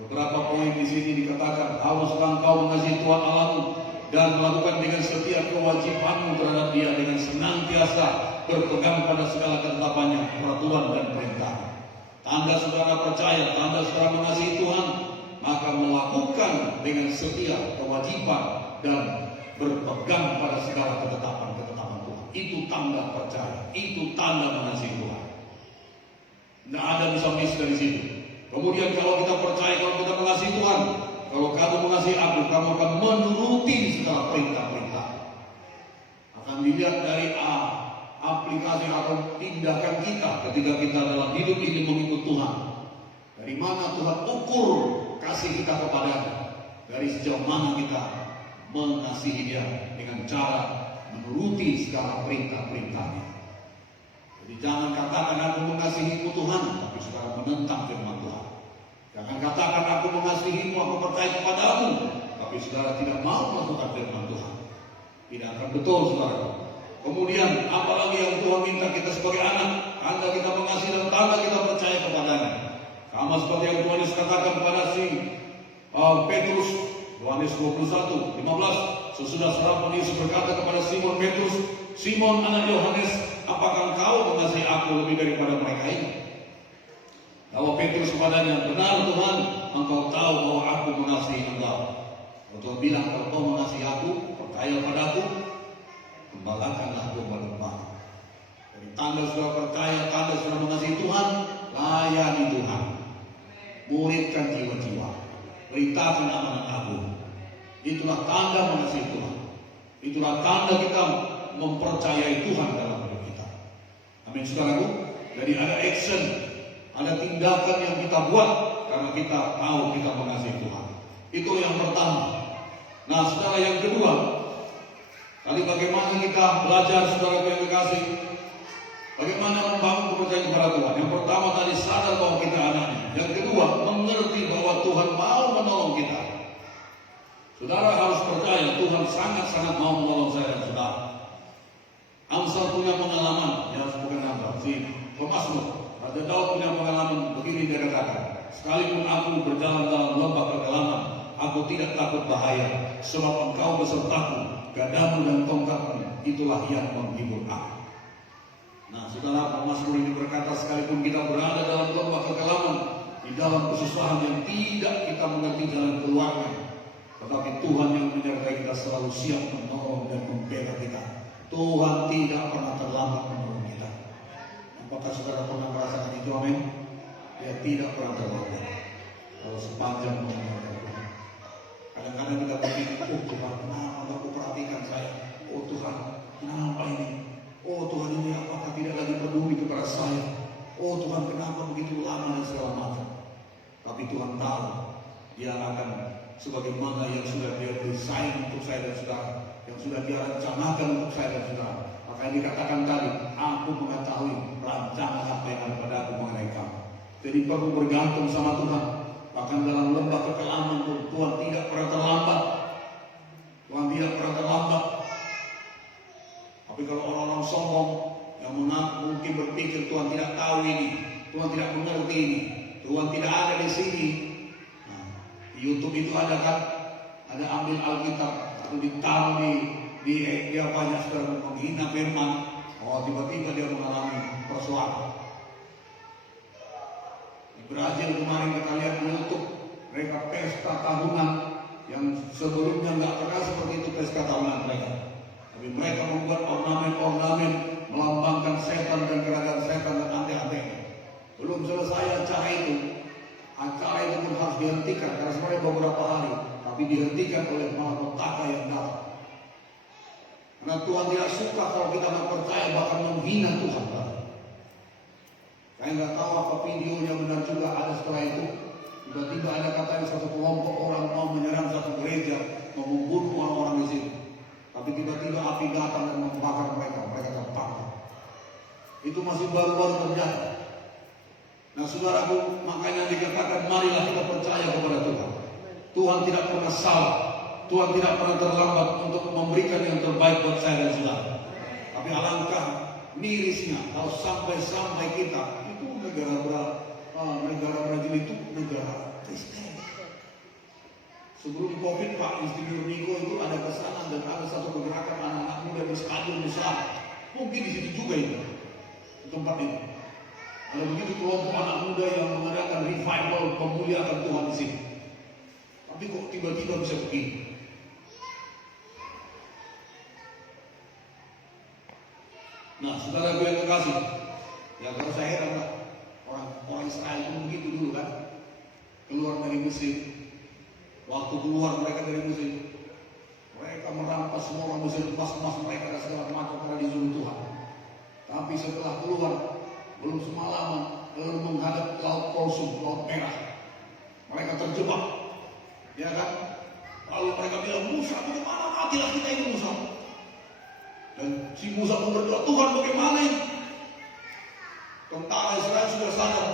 Beberapa poin di sini dikatakan, haruskah engkau mengasihi Tuhan Allahmu dan melakukan dengan setiap kewajibanmu terhadap Dia dengan senantiasa berpegang pada segala ketetapannya, peraturan dan perintah. Tanda saudara percaya, tanda saudara mengasihi Tuhan, maka melakukan dengan setia kewajiban dan berpegang pada segala ketetapan-ketetapan Tuhan. Itu tanda percaya, itu tanda mengasihi Tuhan. Tidak ada bisa miss dari situ. Kemudian kalau kita percaya, kalau kita mengasihi Tuhan, kalau kamu mengasihi aku, kamu akan menuruti segala perintah-perintah. Akan dilihat dari aplikasi atau tindakan kita ketika kita dalam hidup ini mengikut Tuhan. Dari mana Tuhan ukur kasih kita kepadanya? Dari sejauh mana kita mengasihi Dia dengan cara menuruti segala perintah-perintahnya. Jadi jangan katakan aku mengasihimu Tuhan, tapi saudara menentang firman Tuhan. Jangan katakan aku mengasihimu, aku percaya kepadamu, tapi saudara tidak mau melakukan firman Tuhan. Tidak akan betul saudara. Kemudian apalagi yang Tuhan minta kita sebagai anak, tanda kita mengasihi dan tanda kita percaya kepadanya. Sama seperti yang Tuhan Yesus katakan kepada si Petrus, Yohanes 21:15, sesudah Tuhan Yesus berkata kepada Simon Petrus, Simon anak Yohanes, apakah engkau mengasihi aku lebih daripada mereka ini? Jawab Petrus kepadanya, benar Tuhan, engkau tahu bahwa aku mengasihi engkau. Tuhan bilang, kalau kau mengasihi aku, percaya padaku, gembalakanlah domba-domba. Dari tanda sudah percaya, tanda sudah mengasihi Tuhan, layani Tuhan, muridkan jiwa-jiwa, beritakan amanat agung. Itulah tanda mengasihi Tuhan. Itulah tanda kita mempercayai Tuhan dalam hidup kita. Amin saudaraku. Jadi ada action, ada tindakan yang kita buat karena kita tahu kita mengasihi Tuhan. Itu yang pertama. Nah saudara, yang kedua, tadi bagaimana kita belajar saudara yang dikasih, bagaimana membangun kepercayaan kepada Tuhan. Yang pertama tadi sadar bahwa kita anaknya. Yang kedua, mengerti bahwa Tuhan mau menolong kita. Saudara harus percaya Tuhan sangat-sangat mau menolong saya dan saudara. Amsal punya pengalaman, ya bukan Amsal, si Pemasmur. Raja Daud punya pengalaman begini, dia katakan, sekalipun aku berjalan dalam lembah kegelapan, aku tidak takut bahaya, sebab engkau besertaku, gadamu dan tongkatmu, itulah yang menghibur aku. Nah saudara, Pemasmur ini berkata, sekalipun kita berada dalam lembah kegelapan, di dalam kesusahan yang tidak kita mengerti jalan keluarnya, tetapi Tuhan yang menyertai kita selalu siap menolong dan membela kita. Tuhan tidak pernah terlambat menolong kita. Apakah saudara pernah merasakan itu? Amin. Dia tidak pernah terlambat. Kalau sepanjang mengenal Tuhan. Kadang-kadang kita berpikir, oh Tuhan, kenapa aku perhatikan saya? Oh Tuhan, kenapa ini? Oh Tuhan, ini apakah tidak lagi peduli kepada saya? Oh Tuhan, kenapa begitu lama dan segala macam? Tapi Tuhan tahu, Dia akan sebagaimana yang sudah Dia desain untuk saya dan saudara, yang sudah Dia rencanakan untuk saya dan saudara. Maka yang dikatakan tadi, aku mengetahui rancangan apa yang ada pada aku mengenai kamu. Jadi perlu bergantung sama Tuhan. Bahkan dalam lembah kekelaman pun Tuhan tidak pernah terlambat. Tuhan tidak pernah terlambat. Tapi kalau orang-orang sombong yang mungkin berpikir Tuhan tidak tahu ini, Tuhan tidak mengerti ini, Tuhan tidak ada di sini. Di YouTube itu ada kan, ada ambil Alkitab atau ditaruh di dia banyak sudah menghina firman. Oh tiba-tiba dia mengalami persoalan. Di Brazil kemarin kita lihat di YouTube, mereka pesta tahunan yang sebelumnya nggak pernah seperti itu pesta tahunan mereka. Tapi mereka membuat ornamen-ornamen melambangkan setan dan kerajaan setan dan antek-anteknya. Belum selesai acara itu. Acara itu pun harus dihentikan karena sebenarnya beberapa hari, tapi dihentikan oleh malapetaka yang datang. Karena Tuhan tidak suka kalau kita tidak percaya, bahkan menghina Tuhan. Saya nggak tahu apa videonya benar juga ada setelah itu. Tiba-tiba ada katanya satu kelompok orang mau menyerang satu gereja, mau membunuh orang-orang di situ. Tapi tiba-tiba api datang dan membakar mereka tertangkap. Itu masih baru-baru terjadi. Nah saudaraku, makanya dikatakan marilah kita percaya kepada Tuhan. Tuhan tidak pernah salah. Tuhan tidak pernah terlambat untuk memberikan yang terbaik buat saya dan saudara. Tapi alangkah mirisnya kalau sampai kita itu negara Brazil itu negara Kristen. Sebelum COVID Pak, Institut Niko itu ada kesana dan ada satu pergerakan anak-anak muda di stadion besar. Mungkin di situ juga itu, di tempat itu. Ada begitu kelompok anak muda yang mengadakan revival pemuliaan Tuhan di sini. Tapi kok tiba-tiba bisa begini? Nah, saudara gue yang terkasih, ya kalau saya heran Pak, orang Israel itu begitu dulu kan, keluar dari Mesir. Waktu keluar mereka dari Mesir, mereka merampas semua orang Mesir, emas mereka dan segala macam karena disuruh Tuhan. Tapi setelah keluar, belum semalaman, lalu menghadap laut Kulsum, laut merah. Mereka terjebak, ya kan? Lalu mereka bilang, Musa, bagaimana matilah kita ini Musa? Dan si Musa pun berdoa, Tuhan bagaimana ini? Tentara Israel sudah sadar,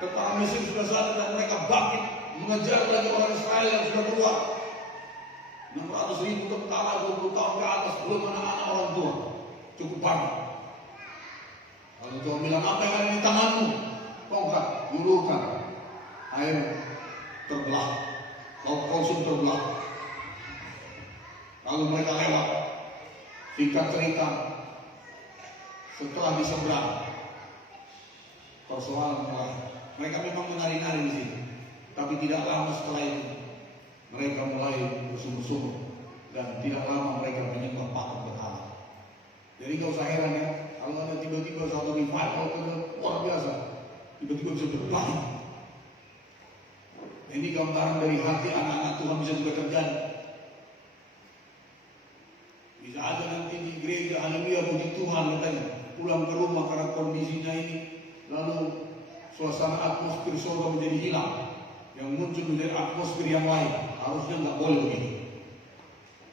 tentara Mesir sudah sadar dan mereka bangkit mengejar lagi orang Israel yang sudah keluar. 600.000 tentara 20 tahun ke atas, belum anak-anak orang tua, cukup banyak. Lalu Tuhan bilang, apa yang ada di tanganmu? Tongkat, ulurkan. Air terbelah, laut Kulsum terbelah. Lalu mereka lewat. Singkat cerita, setelah diseberang, persoalan mulai. Mereka memang menari-nari di sini, tapi tidak lama setelah itu mereka mulai bersungguh-sungguh dan tidak lama mereka menyembah patung berhala. Jadi gak usah heran ya, kalau ada tiba-tiba satu revival luar biasa, tiba-tiba bisa berbalik. Ini gambaran dari hati anak-anak Tuhan bisa juga terjadi. Bisa aja nanti di gereja, haleluya puji Tuhan katanya, pulang ke rumah karena kondisinya ini, lalu suasana atmosfer surga menjadi hilang, yang muncul menjadi atmosfer yang lain. Harusnya nggak boleh begitu.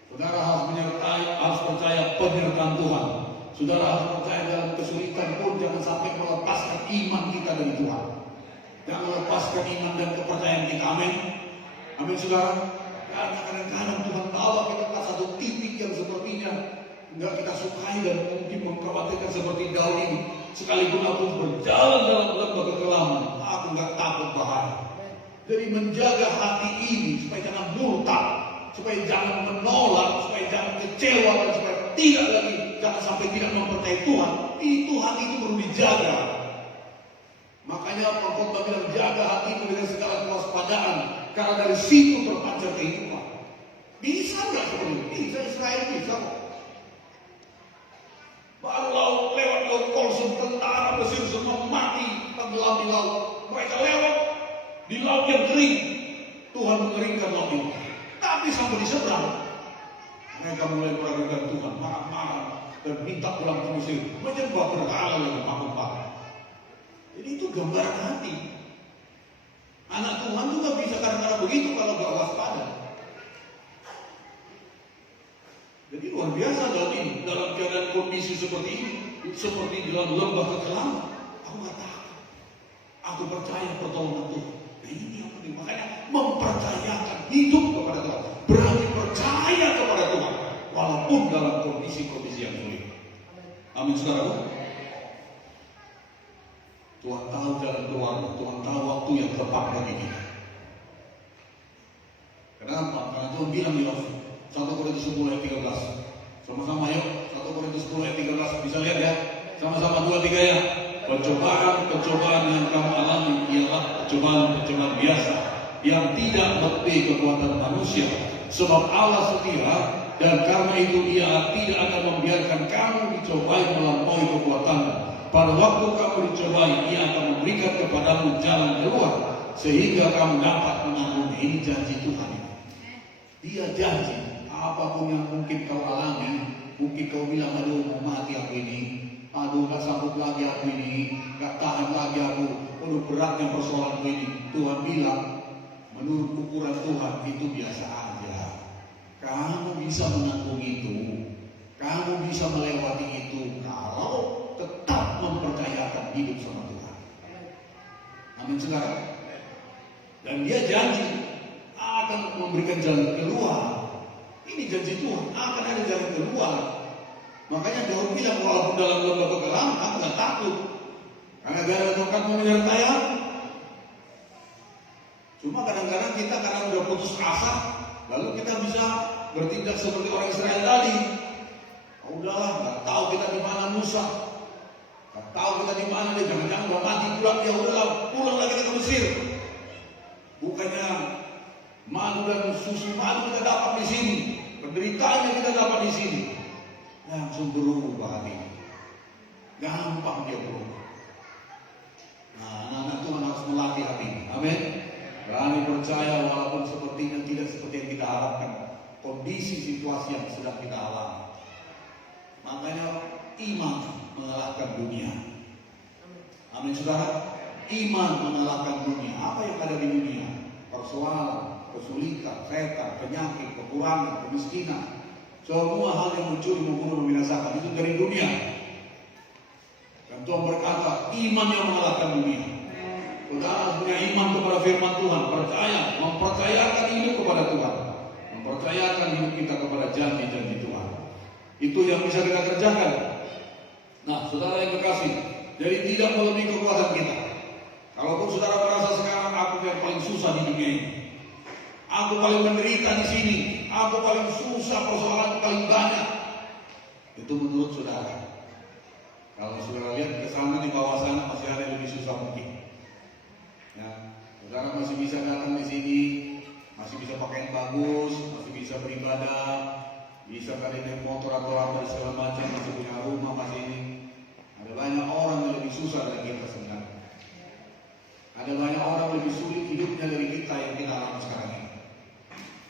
Saudara harus percaya penyertaan Tuhan. Saudara harus percaya dalam kesulitan pun jangan sampai melepaskan iman kita dari Tuhan. Jangan melepaskan iman dan kepercayaan kita. Amin. Amin saudara. Karena kadang-kadang Tuhan bawa kita ke satu titik yang sepertinya nggak kita sukai dan mungkin mengkhawatirkan seperti Daud ini. Sekalipun aku berjalan dalam lembah kekelaman, aku nggak takut bahaya. Jadi menjaga hati ini supaya jangan murtad, supaya jangan menolak, supaya jangan kecewa, dan supaya tidak lagi jangan sampai tidak mempercayai Tuhan. Itu hati itu perlu dijaga. Makanya pengkhotbah bilang jaga hatimu dengan segala kewaspadaan, karena dari situ terpancar kehidupan. Bisa nggak seperti itu? Bisa, Israel bisa kok. Baru lewat laut Kulsum, tentara Mesir semua mati tenggelam di laut. Mereka lewat di laut yang kering. Tuhan mengeringkan laut itu. Tapi sampai di seberang, mereka mulai meragukan Tuhan, marah-marah dan minta pulang ke Mesir, menyembah berhala lagi patung-patung. Jadi itu gambaran hati. Anak Tuhan juga bisa kadang-kadang begitu kalau gak waspada. Jadi luar biasa dalam ini, dalam keadaan kondisi seperti ini, seperti dalam lembah kekelaman, aku gak takut. Aku percaya pertolongan Tuhan. Nah ini yang penting, makanya mempercayakan hidup kepada Tuhan, berani percaya kepada Tuhan, walaupun dalam kondisi-kondisi yang sulit. Amin saudara. Tuhan tahu jalan keluar, Tuhan tahu waktu yang tepat bagi kita. Kenapa? Karena Tuhan bilang di 1 Korintus 10 ayat 13. Sama-sama yuk, 1 Korintus 10 ayat 13. Bisa lihat ya? Sama-sama 2, 3 ya. Percobaan yang kamu alami ialah percobaan biasa yang tidak lebih kekuatan manusia. Sebab Allah setia dan karena itu Ia tidak akan membiarkan kamu dicobai melampaui kekuatanmu. Pada waktu kamu dicobai, Ia akan memberikan kepadamu jalan keluar sehingga kamu dapat menanggung. Ini janji Tuhan. Dia janji apapun yang mungkin kau alami, mungkin kau bilang aduh mau mati aku ini, aduh gak sanggup lagi aku ini, gak tahan lagi aku, aduh beratnya persoalan ini. Tuhan bilang menurut ukuran Tuhan itu biasa aja. Kamu bisa menanggung itu, kamu bisa melewati itu kalau tetap mempercayakan hidup sama Tuhan. Amin saudara. Dan Dia janji akan memberikan jalan keluar Ini janji Tuhan, akan ada jalan keluar. Makanya Daud bilang, walaupun dalam lembah kegelapan, aku gak takut. Karena gara tongkatmu menyertai aku. Cuma kadang-kadang kita karena udah putus asa, lalu kita bisa bertindak seperti orang Israel tadi. Oh, udahlah, gak tahu kita di mana Musa, gak tahu kita di mana dia, jangan-jangan udah mati pulang, ya udahlah, pulang lagi ke Mesir. Bukannya madu dan susu madu kita dapat di sini, penderitaan yang kita dapat di sini, langsung berubah hati. Gampang dia berubah. Nah, anak-anak Tuhan harus melatih hati. Amin. Berani percaya walaupun sepertinya tidak seperti yang kita harapkan, kondisi situasi yang sedang kita alami. Makanya iman mengalahkan dunia. Amin, saudara. Iman mengalahkan dunia. Apa yang ada di dunia? Persoalan, kesulitan, setan, penyakit, kekurangan, kemiskinan, semua hal yang mencuri, membunuh, membinasakan itu dari dunia. Dan Tuhan berkata, iman yang mengalahkan dunia. Saudara punya iman kepada firman Tuhan, percaya, mempercayakan hidup kepada Tuhan, mempercayakan hidup kita kepada janji-janji Tuhan. Itu yang bisa kita kerjakan. Nah, saudara yang kekasih, jadi tidak melebihi kekuatan kita. Kalaupun saudara merasa sekarang aku yang paling susah di dunia ini, aku paling menderita di sini, aku paling susah, persoalan paling banyak, itu menurut saudara. Kalau saudara lihat ke sana, di bawah sana masih ada yang lebih susah mungkin. Ya, saudara masih bisa datang di sini, masih bisa pakaian bagus, masih bisa beribadah, bisa kali naik motor atau apa segala macam, masih punya rumah, masih ini. Ada banyak orang yang lebih susah dari kita sebenarnya. Ada banyak orang lebih sulit hidupnya dari kita yang kita alami sekarang ini.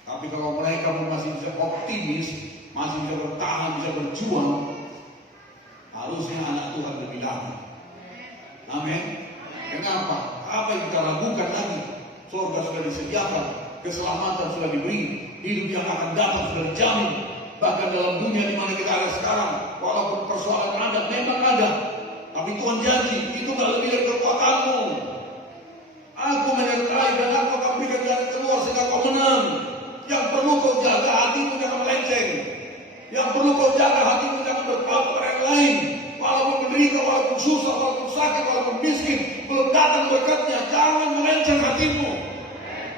Tapi kalau mereka pun masih bisa optimis, masih bisa bertahan, bisa berjuang, harusnya anak Tuhan lebih lama. Amin. Kenapa? Apa yang kita lakukan lagi? Surga sudah disediakan, keselamatan sudah diberi, hidup yang akan datang sudah dijamin. Bahkan dalam dunia di mana kita ada sekarang, walaupun persoalan ada, memang ada, tapi Tuhan janji itu gak lebih dari kekuatanmu. Aku menyertai dan aku akan berikan jalan keluar sehingga kau menang. Yang perlu kau jaga hatimu jangan melenceng. Yang perlu kau jaga hatimu jangan berpaut pada yang lain. Walaupun menderita, walaupun susah, walaupun sakit, walaupun miskin, belum datang berkatnya, jangan melenceng hatimu.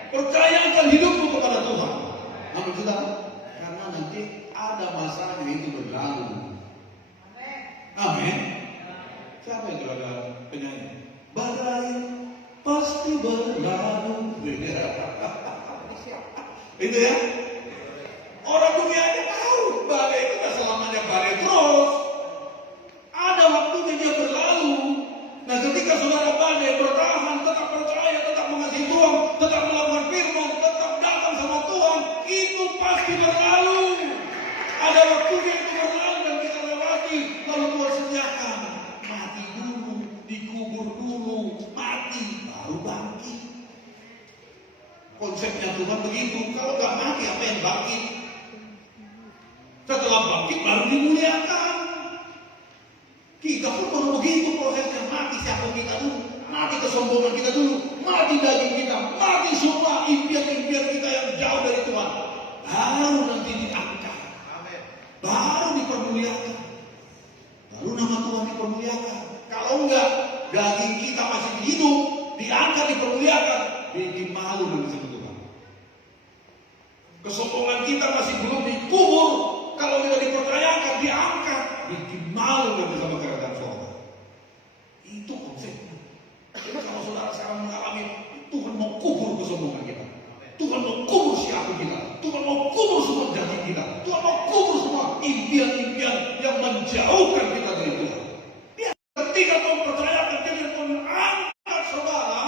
Percayakan hidupmu kepada Tuhan. Amin, saudara. Karena nanti ada masanya itu berlalu. Amin. Siapa itu ada penyanyi? Badai pasti berlalu. Itu ya. Orang dunia ini tahu badai itu gak selamanya badai terus. Ada waktunya dia berlalu. Nah, ketika saudara badai bertahan, tetap percaya, tetap mengasihi Tuhan, tetap melakukan firman, tetap datang sama Tuhan, itu pasti berlalu. Ada waktunya itu berlalu dan kita lewati. Lalu Tuhan sediakan mati dulu, dikubur dulu, mati baru bangkit. Konsepnya Tuhan begitu. Kalau gak mati apa yang bangkit? Setelah bangkit baru dimuliakan. Kita pun baru begitu prosesnya. Mati siapa kita dulu, mati kesombongan kita dulu, mati daging kita, mati semua impian-impian kita yang jauh dari Tuhan. Baru nanti diangkat, baru dipermuliakan, baru nama Tuhan dipermuliakan. Kalau enggak, daging kita masih hidup, diangkat, dipermuliakan, bikin malu dan sama Tuhan. Kesombongan kita masih belum dikubur, kalau kita dipercayakan, diangkat, bikin malu dan bersama kerajaan surga. Itu konsepnya. Jadi kalau saudara sekarang mengalami, Tuhan mau kubur kesombongan kita, Tuhan mau kubur siapa kita, Tuhan mau kubur semua janji kita, Tuhan mau kubur semua impian-impian yang menjauhkan kita dari Tuhan. Ketika kau percayakan diri Tuhan angkat saudara,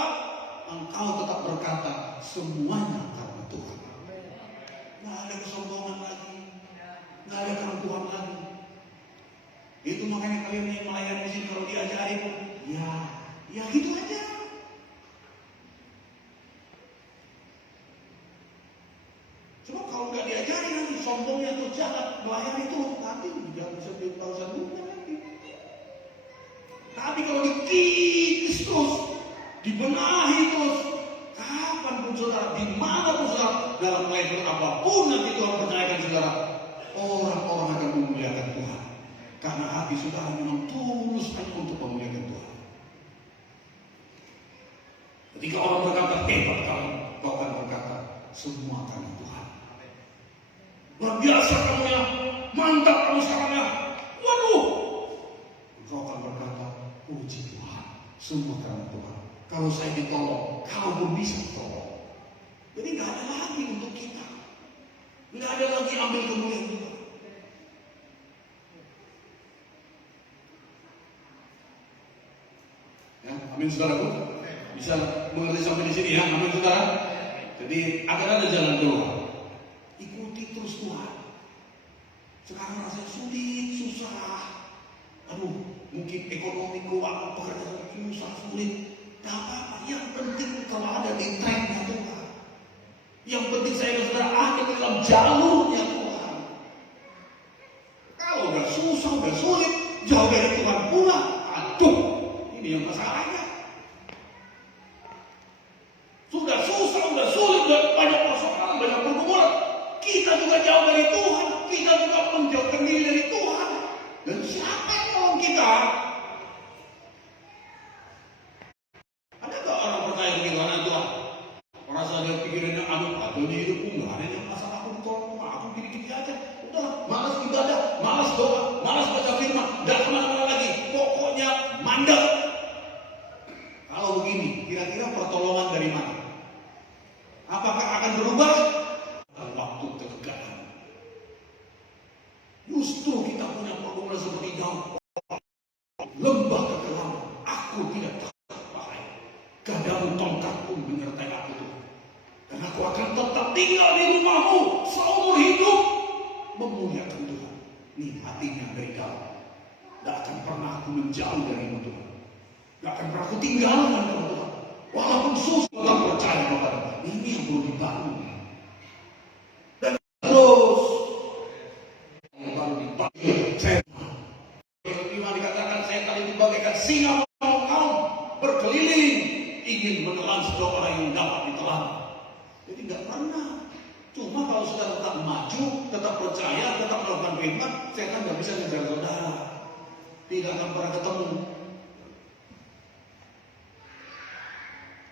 engkau tetap berkata semuanya karena Tuhan. Nggak ada kesombongan lagi, nggak ada keangkuhan lagi. Itu makanya kalian yang melayani di sini kalau diajari pun, ya gitu aja. Cuma kalau nggak diajari nanti sombongnya atau jahat melayani itu nanti tidak bisa diurusan dunia nanti. Tapi kalau dikikis terus, dibenahi terus, kapan kapanpun saudara, dimanapun saudara, dalam level apapun nanti Tuhan percayakan saudara, orang-orang akan memuliakan Tuhan. Karena hati saudara memang tulus hanya untuk memuliakan Tuhan. Ketika orang berkata, hebat kamu, kau akan berkata, semua karena Tuhan. Luar biasa kamu ya, mantap kamu sekarang ya. Waduh, kau akan berkata, puji Tuhan, semua karena Tuhan. Kalau saya ditolong, kau pun bisa tolong. Jadi nggak ada lagi untuk kita, nggak ada lagi ambil kemuliaan kita. Ya, amin saudaraku. Bisa mengerti sampai di sini ya, amin saudara. Jadi akan ada jalan keluar. Ikuti terus Tuhan. Sekarang rasanya sulit, susah. Aduh, mungkin ekonomi keuangan pekerjaan susah, sulit. Tak apa-apa. Yang penting kalau ada di tracknya Tuhan. Yang penting saya dan saudara ada dalam jalurnya Tuhan. Kalau udah susah, udah sulit, jauh dari Tuhan pula. Aduh, ini yang masalahnya. Sudah susah, sudah sulit, sudah banyak persoalan, banyak pergumulan. Kita juga jauh dari Tuhan. Kita juga menjauhkan diri dari Tuhan. Dan siapa yang nolong kita? Ada gak orang percaya begitu anak Tuhan? Orang sadar pikirannya, aduh, ini hidupku nggak ada yang masalah aku ditolong, aku gini-gini aja. Udah, malas ibadah, malas doa, malas baca firman, nggak kemana-mana lagi. Pokoknya mandek. Kalau begini, kira-kira pertolongan dari mana? Apakah akan berubah? Waktu kegagalan. Justru kita punya pergumulan seperti Daud. Lembah kekelaman, aku tidak takut bahaya. Gadamu tongkatku menyertai aku Tuhan. Dan aku akan tetap tinggal di rumahmu seumur hidup, memuliakan Tuhan. Ini hatinya dari Daud. Tidak akan pernah aku menjauh darimu Tuhan. Tidak akan pernah aku tinggalkan Tuhan. Walaupun susah, tetap percaya kepada Tuhan. Ini yang perlu dibangun. Dan terus yang baru dibangun. Firman dikatakan setan itu bagaikan singa mau berkeliling ingin menelan setiap orang yang dapat ditelan. Jadi nggak pernah. Cuma kalau sudah tetap maju, tetap percaya, tetap melakukan firman, setan nggak bisa ngejar saudara. Tidak akan pernah ketemu.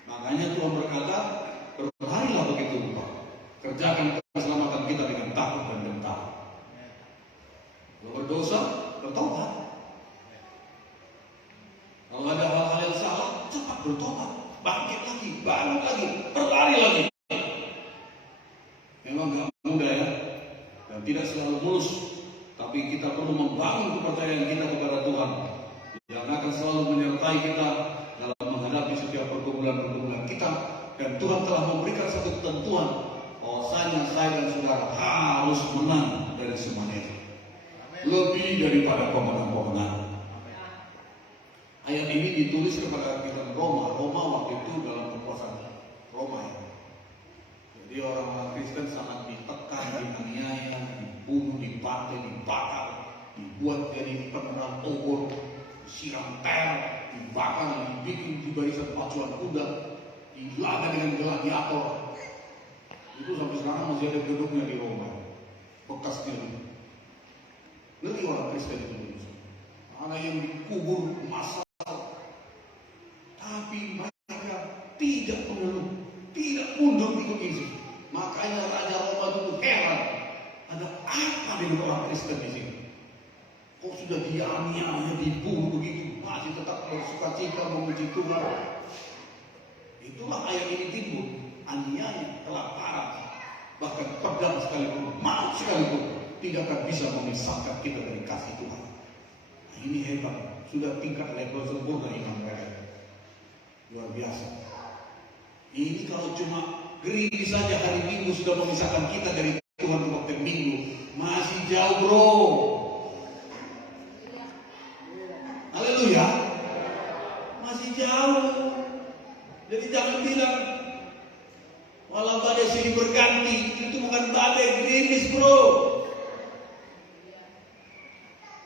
Makanya Tuhan berkata, berlarilah begitu rupa. Kerjakan keselamatan kita dengan takut dan gentar. Kalau berdosa, bertobat. Kalau ada hal-hal yang salah, cepat bertobat. Bangkit lagi, bangun lagi, berlari lagi. Memang gak mudah ya. Dan tidak selalu mulus. Tapi kita perlu membangun kepercayaan kita kepada Tuhan. Yang akan selalu menyertai kita dalam menghadapi setiap pergumulan-pergumulan kita. Dan Tuhan telah memberikan satu ketentuan. Bahwasanya saya dan saudara harus menang dari semuanya. Lebih daripada pemenang-pemenang. Ayat ini ditulis kepada kita Roma. Roma waktu itu dalam kekuasaan Roma ya. Jadi orang-orang Kristen sangat ditekan, dianiaya, dibunuh, dibantai, dibakar, dibuat jadi penerang obor, disiram teror, dibakar, dibikin di barisan pacuan kuda, dilaga dengan gladiator. Itu sampai sekarang masih ada gedungnya di Roma, bekasnya itu. Ngeri orang Kristen itu. Ada yang dikubur massal, tapi mereka tidak mengeluh, tidak mundur ikut Yesus. Makanya Raja Roma itu heran, ada apa dengan orang Kristen di sini? Kok sudah dianiaya, dibunuh begitu, masih tetap bersukacita memuji Tuhan? Itulah ayat ini timbul, aniaya, kelaparan, bahkan pedang sekalipun, maut sekalipun, tidak akan bisa memisahkan kita dari kasih Tuhan. Nah, ini hebat, sudah tingkat level sempurna iman mereka. Luar biasa. Ini kalau cuma gerimis saja hari Minggu sudah memisahkan kita dari Tuhan di waktu Minggu, masih jauh bro. Haleluya, masih jauh. Jadi jangan bilang walau badai silih berganti, itu bukan badai, gerimis bro.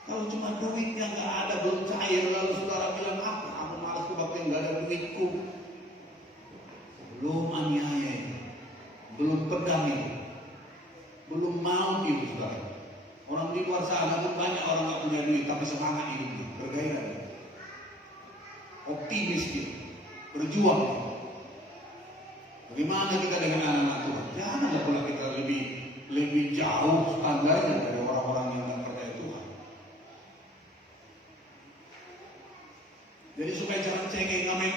Kalau cuma duitnya nggak ada, belum cair, lalu saudara bilang apa? Aku malas waktu nggak ada duitku. belum aniaya itu, belum pedang itu, belum maut itu, saudara. Orang di luar sana pun banyak orang nggak punya duit tapi semangat hidupnya, bergairah, optimis dia, berjuang. Bagaimana kita dengan anak-anak Tuhan? Janganlah pula kita lebih jauh standarnya dari orang-orang yang tidak percaya Tuhan. Jadi supaya jangan cengeng ngamen.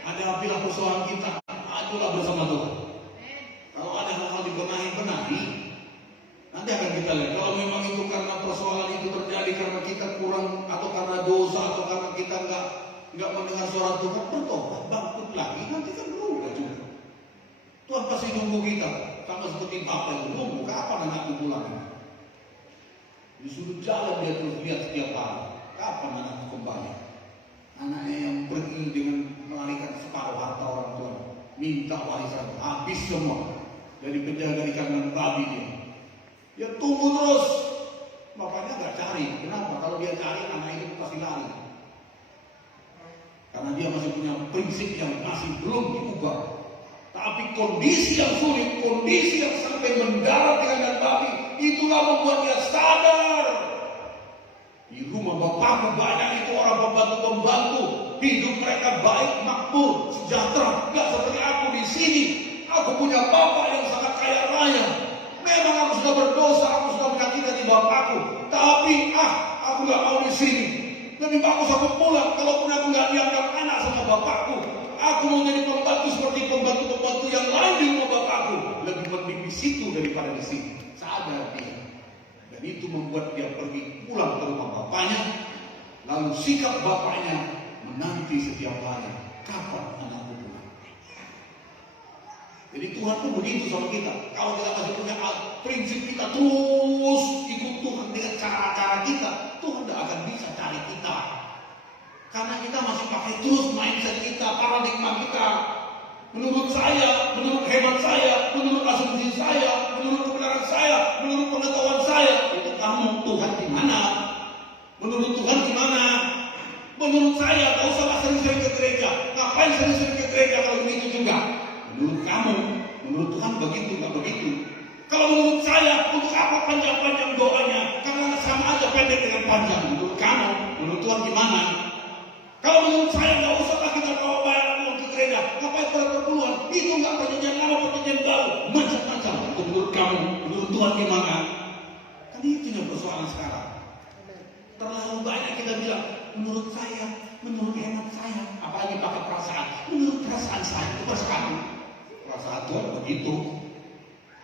Ada bila persoalan kita, ajulah bersama Tuhan. Kalau ada hal-hal dibenahi, nanti akan kita lihat. Kalau memang itu karena persoalan itu terjadi karena kita kurang atau karena dosa atau karena kita nggak mendengar suara Tuhan, bertobat, bangkit lagi, nanti kan berubah juga. Tuhan pasti nunggu kita, sama seperti Bapak yang nunggu kapan anakku pulang. Di sudut jalan dia terus lihat setiap hari, kapan anakku kembali. Anaknya yang pergi dengan melarikan separuh harta orang tua, minta warisan, habis semua. Jadi penjaga di kandang babi dia. Dia tunggu terus. Bapaknya nggak cari. Kenapa? Kalau dia cari, anak itu pasti lari. Karena dia masih punya prinsip yang masih belum diubah. Tapi kondisi yang sulit, kondisi yang sampai mendarat di kandang babi, itulah membuat dia sadar. Di rumah bapakku banyak itu orang pembantu-pembantu, hidup mereka baik, makmur, sejahtera, nggak seperti aku di sini. Aku punya bapak yang sangat kaya raya. Memang aku sudah berdosa, aku sudah menyakiti bapakku, tapi aku nggak mau di sini. Lebih bagus aku pulang. Kalaupun aku nggak dianggap anak sama bapakku, aku mau jadi pembantu seperti pembantu-pembantu yang lain di rumah bapakku. Lebih mending di situ daripada di sini. Sadar dia. Dan itu membuat dia pergi pulang ke rumah bapaknya. Lalu sikap bapaknya menanti setiap hari. Kapan anakku pulang? Jadi Tuhan pun begitu sama kita. Kalau kita masih punya prinsip kita terus ikut Tuhan dengan cara-cara kita, Tuhan tidak akan bisa cari kita. Karena kita masih pakai terus mindset kita, paradigma kita. Menurut saya, menurut hemat saya, menurut asumsi saya, menurut kebenaran saya, menurut pengetahuan saya, itu kamu Tuhan di mana? Menurut Tuhan di mana? Menurut saya, kau usah sering-sering ke gereja. Ngapain sering-sering ke gereja kalau begitu juga? Menurut kamu, menurut Tuhan begitu, nggak begitu. Kalau menurut saya, untuk apa panjang-panjang doanya? Karena sama aja pendek dengan panjang. Menurut kamu, menurut Tuhan gimana? Kalau menurut saya, nggak usahlah kita bawa bayar uang ke gereja. Ngapain perpuluhan? Itu nggak perjanjian lama, perjanjian baru. Macam-macam. Itu menurut kamu, menurut Tuhan gimana? Kan itu yang persoalan sekarang. Terlalu banyak kita bilang, menurut saya, menurut hemat saya. Apalagi pakai perasaan. Menurut perasaan saya, itu perasaan. Perasaan Tuhan begitu.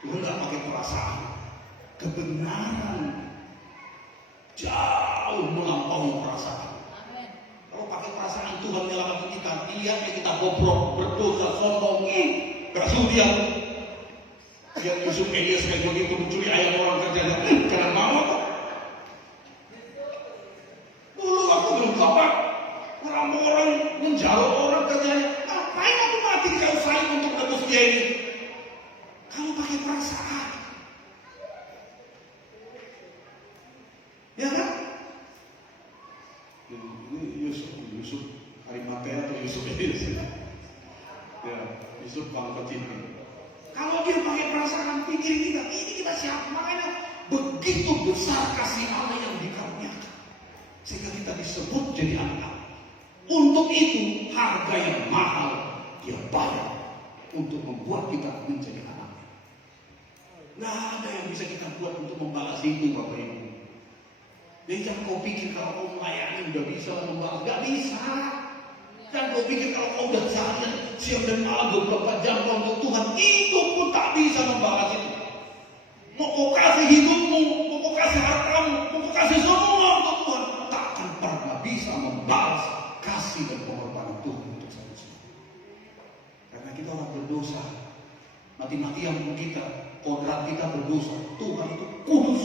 Tuhan nggak pakai perasaan. Kebenaran jauh melampaui perasaan. Kalau pakai perasaan Tuhan menyelamatkan kita, dilihatnya kita bobrok, berdosa, sombong, bersudian. Yang Yusuf Elias kayak begitu mencuri ayam orang kerjanya, karena mau apa? Dulu aku belum dapat merampok orang, menjauh orang kerjanya. Ngapain aku mati kalau saya untuk nebus dia ini? Kalau pakai perasaan, ya kan? Yusuf Arimatea atau Yusuf Elias? Ya, Yusuf Bangsa Cinta. Kalau dia pakai perasaan, pikirin kita, ini kita siapa? Makanya begitu besar kasih Allah yang dikaruniakan, sehingga kita disebut jadi anak. Untuk itu harga yang mahal dia bayar untuk membuat kita menjadi anak. Nggak ada yang bisa kita buat untuk membalas itu, Bapak Ibu. Jadi jangan kau pikir kalau kau melayani udah bisa membalas, nggak bisa. Jangan kau pikir kalau kau udah seharian siang dan malam 24 jam untuk Tuhan, itu pun tak bisa membalas itu. Mau kau kasih hidupmu, mau kau kasih hartamu, mau kau kasih semua untuk Tuhan, tak akan pernah bisa membalas kasih dan pengorbanan Tuhan untuk saya. Karena kita orang berdosa, mati-matian kita, kodrat kita berdosa. Tuhan itu kudus.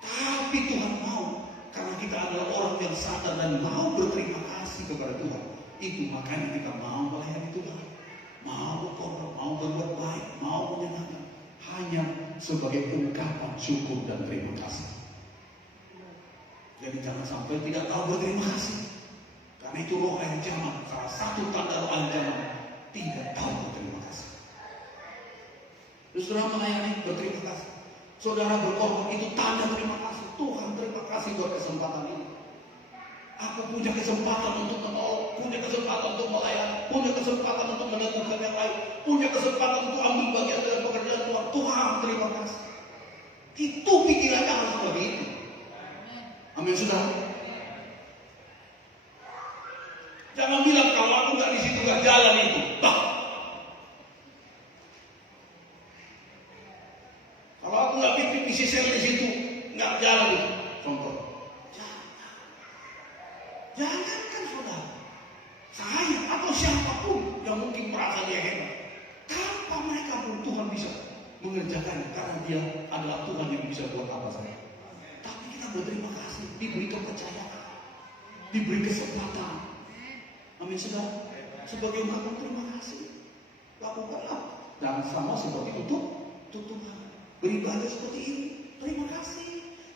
Tapi Tuhan mau, karena kita adalah orang yang sadar dan mau berterima kasih kepada Tuhan. Itu makanya kita mau melayani Tuhan, mau berkorban, mau berbuat baik, mau menyenangkan, hanya sebagai ungkapan syukur dan terima kasih. Jadi jangan sampai tidak tahu berterima kasih. Karena itu roh ancaman, salah satu tanda roh ancaman, tidak tahu berterima kasih. Saudara melayani berterima kasih. Saudara berkorban itu tanda terima kasih. Tuhan terima kasih buat kesempatan ini. Aku punya kesempatan untuk menolong, punya kesempatan untuk melayani, punya kesempatan untuk menentukan yang lain, punya kesempatan untuk ambil bagian dalam pekerjaan Tuhan. Tuhan terima kasih. Itu pikirannya harus seperti itu. Amin saudara. Jangan bilang kalau aku nggak di situ nggak jalan itu. Bah. Kalau aku nggak bikin isi sel di situ nggak jalan itu. Contoh. Jangankan saudara, saya atau siapapun yang mungkin merasa dia hebat, tanpa mereka pun Tuhan bisa mengerjakan karena dia adalah Tuhan yang bisa buat apa saja. Tapi kita berterima kasih, diberi kepercayaan, diberi kesempatan. Amin saudara. Sebagai makhluk terima kasih, lakukanlah dan sama seperti tutupan beribadah seperti ini. Terima kasih.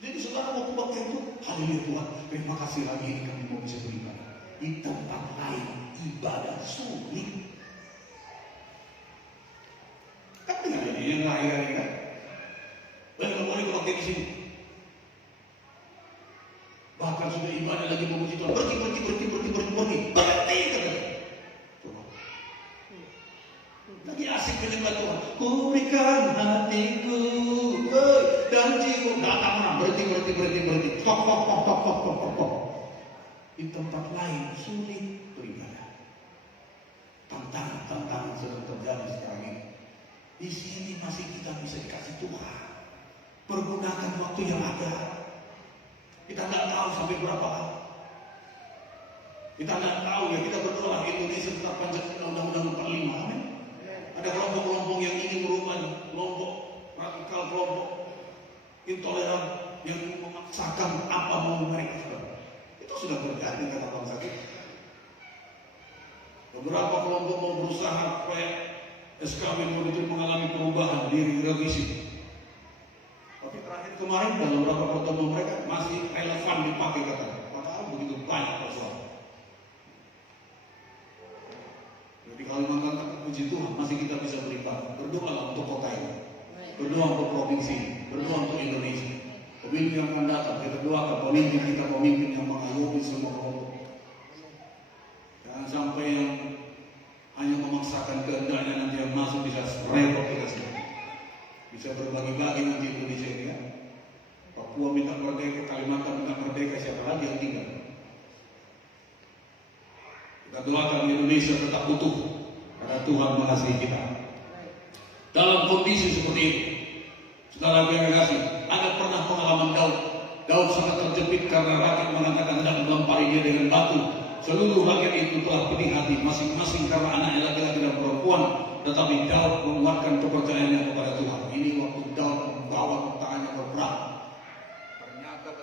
Jadi saudara mau kebaktian itu, haleluya Tuhan, terima kasih lagi ini kami mau bisa beribadah. Di tempat lain ibadah sulit. Kan dengan ini yang lahir ini kan, nggak boleh kebaktian di sini. Bahkan sudah ibadah lagi memuji Tuhan, berhenti katanya. Lagi asik menyembah Tuhan. Berikan hatiku dan jiwa. Datang orang berhenti. Stop. Di tempat lain sulit beribadah. Tantangan sedang terjadi sekarang ini. Di sini masih kita bisa dikasih Tuhan. Pergunakan waktu yang ada. Kita nggak tahu sampai berapa lama. Kita nggak tahu ya, kita berdoa Indonesia tetap Pancasila Undang-Undang 45. Amin. Ada kelompok-kelompok yang ingin merubah, kelompok radikal, kelompok intoleran yang memaksakan apa mau mereka. Itu sudah terjadi kata bangsa kita. Beberapa kelompok mau berusaha supaya SKB itu mengalami perubahan di revisi. Tapi terakhir kemarin dalam beberapa pertemuan mereka masih relevan dipakai katanya. Padahal begitu banyak persoalan. Di Kalimantan, puji Tuhan, masih kita bisa beribadah. Berdoa untuk kota ini, berdoa untuk provinsi ini, berdoa untuk Indonesia. Pemimpin yang akan datang, kita doakan pemimpin kita, pemimpin yang mengayomi semua kelompok. Jangan sampai yang hanya memaksakan kehendaknya nanti yang masuk bisa repot kita semua. Bisa berbagi-bagi nanti Indonesia ini ya. Papua minta merdeka, Kalimantan minta merdeka, siapa lagi yang tinggal? Kita doakan Indonesia tetap utuh karena Tuhan mengasihi kita. Dalam kondisi seperti ini, saudara yang kasih, ada pernah pengalaman Daud. Daud sangat terjepit karena rakyat mengatakan hendak melempari dia dengan batu. Seluruh rakyat itu telah pedih hati masing-masing karena anaknya laki-laki dan perempuan. Tetapi Daud menguatkan kepercayaannya kepada Tuhan. Ini waktu Daud membawa tangannya berperang.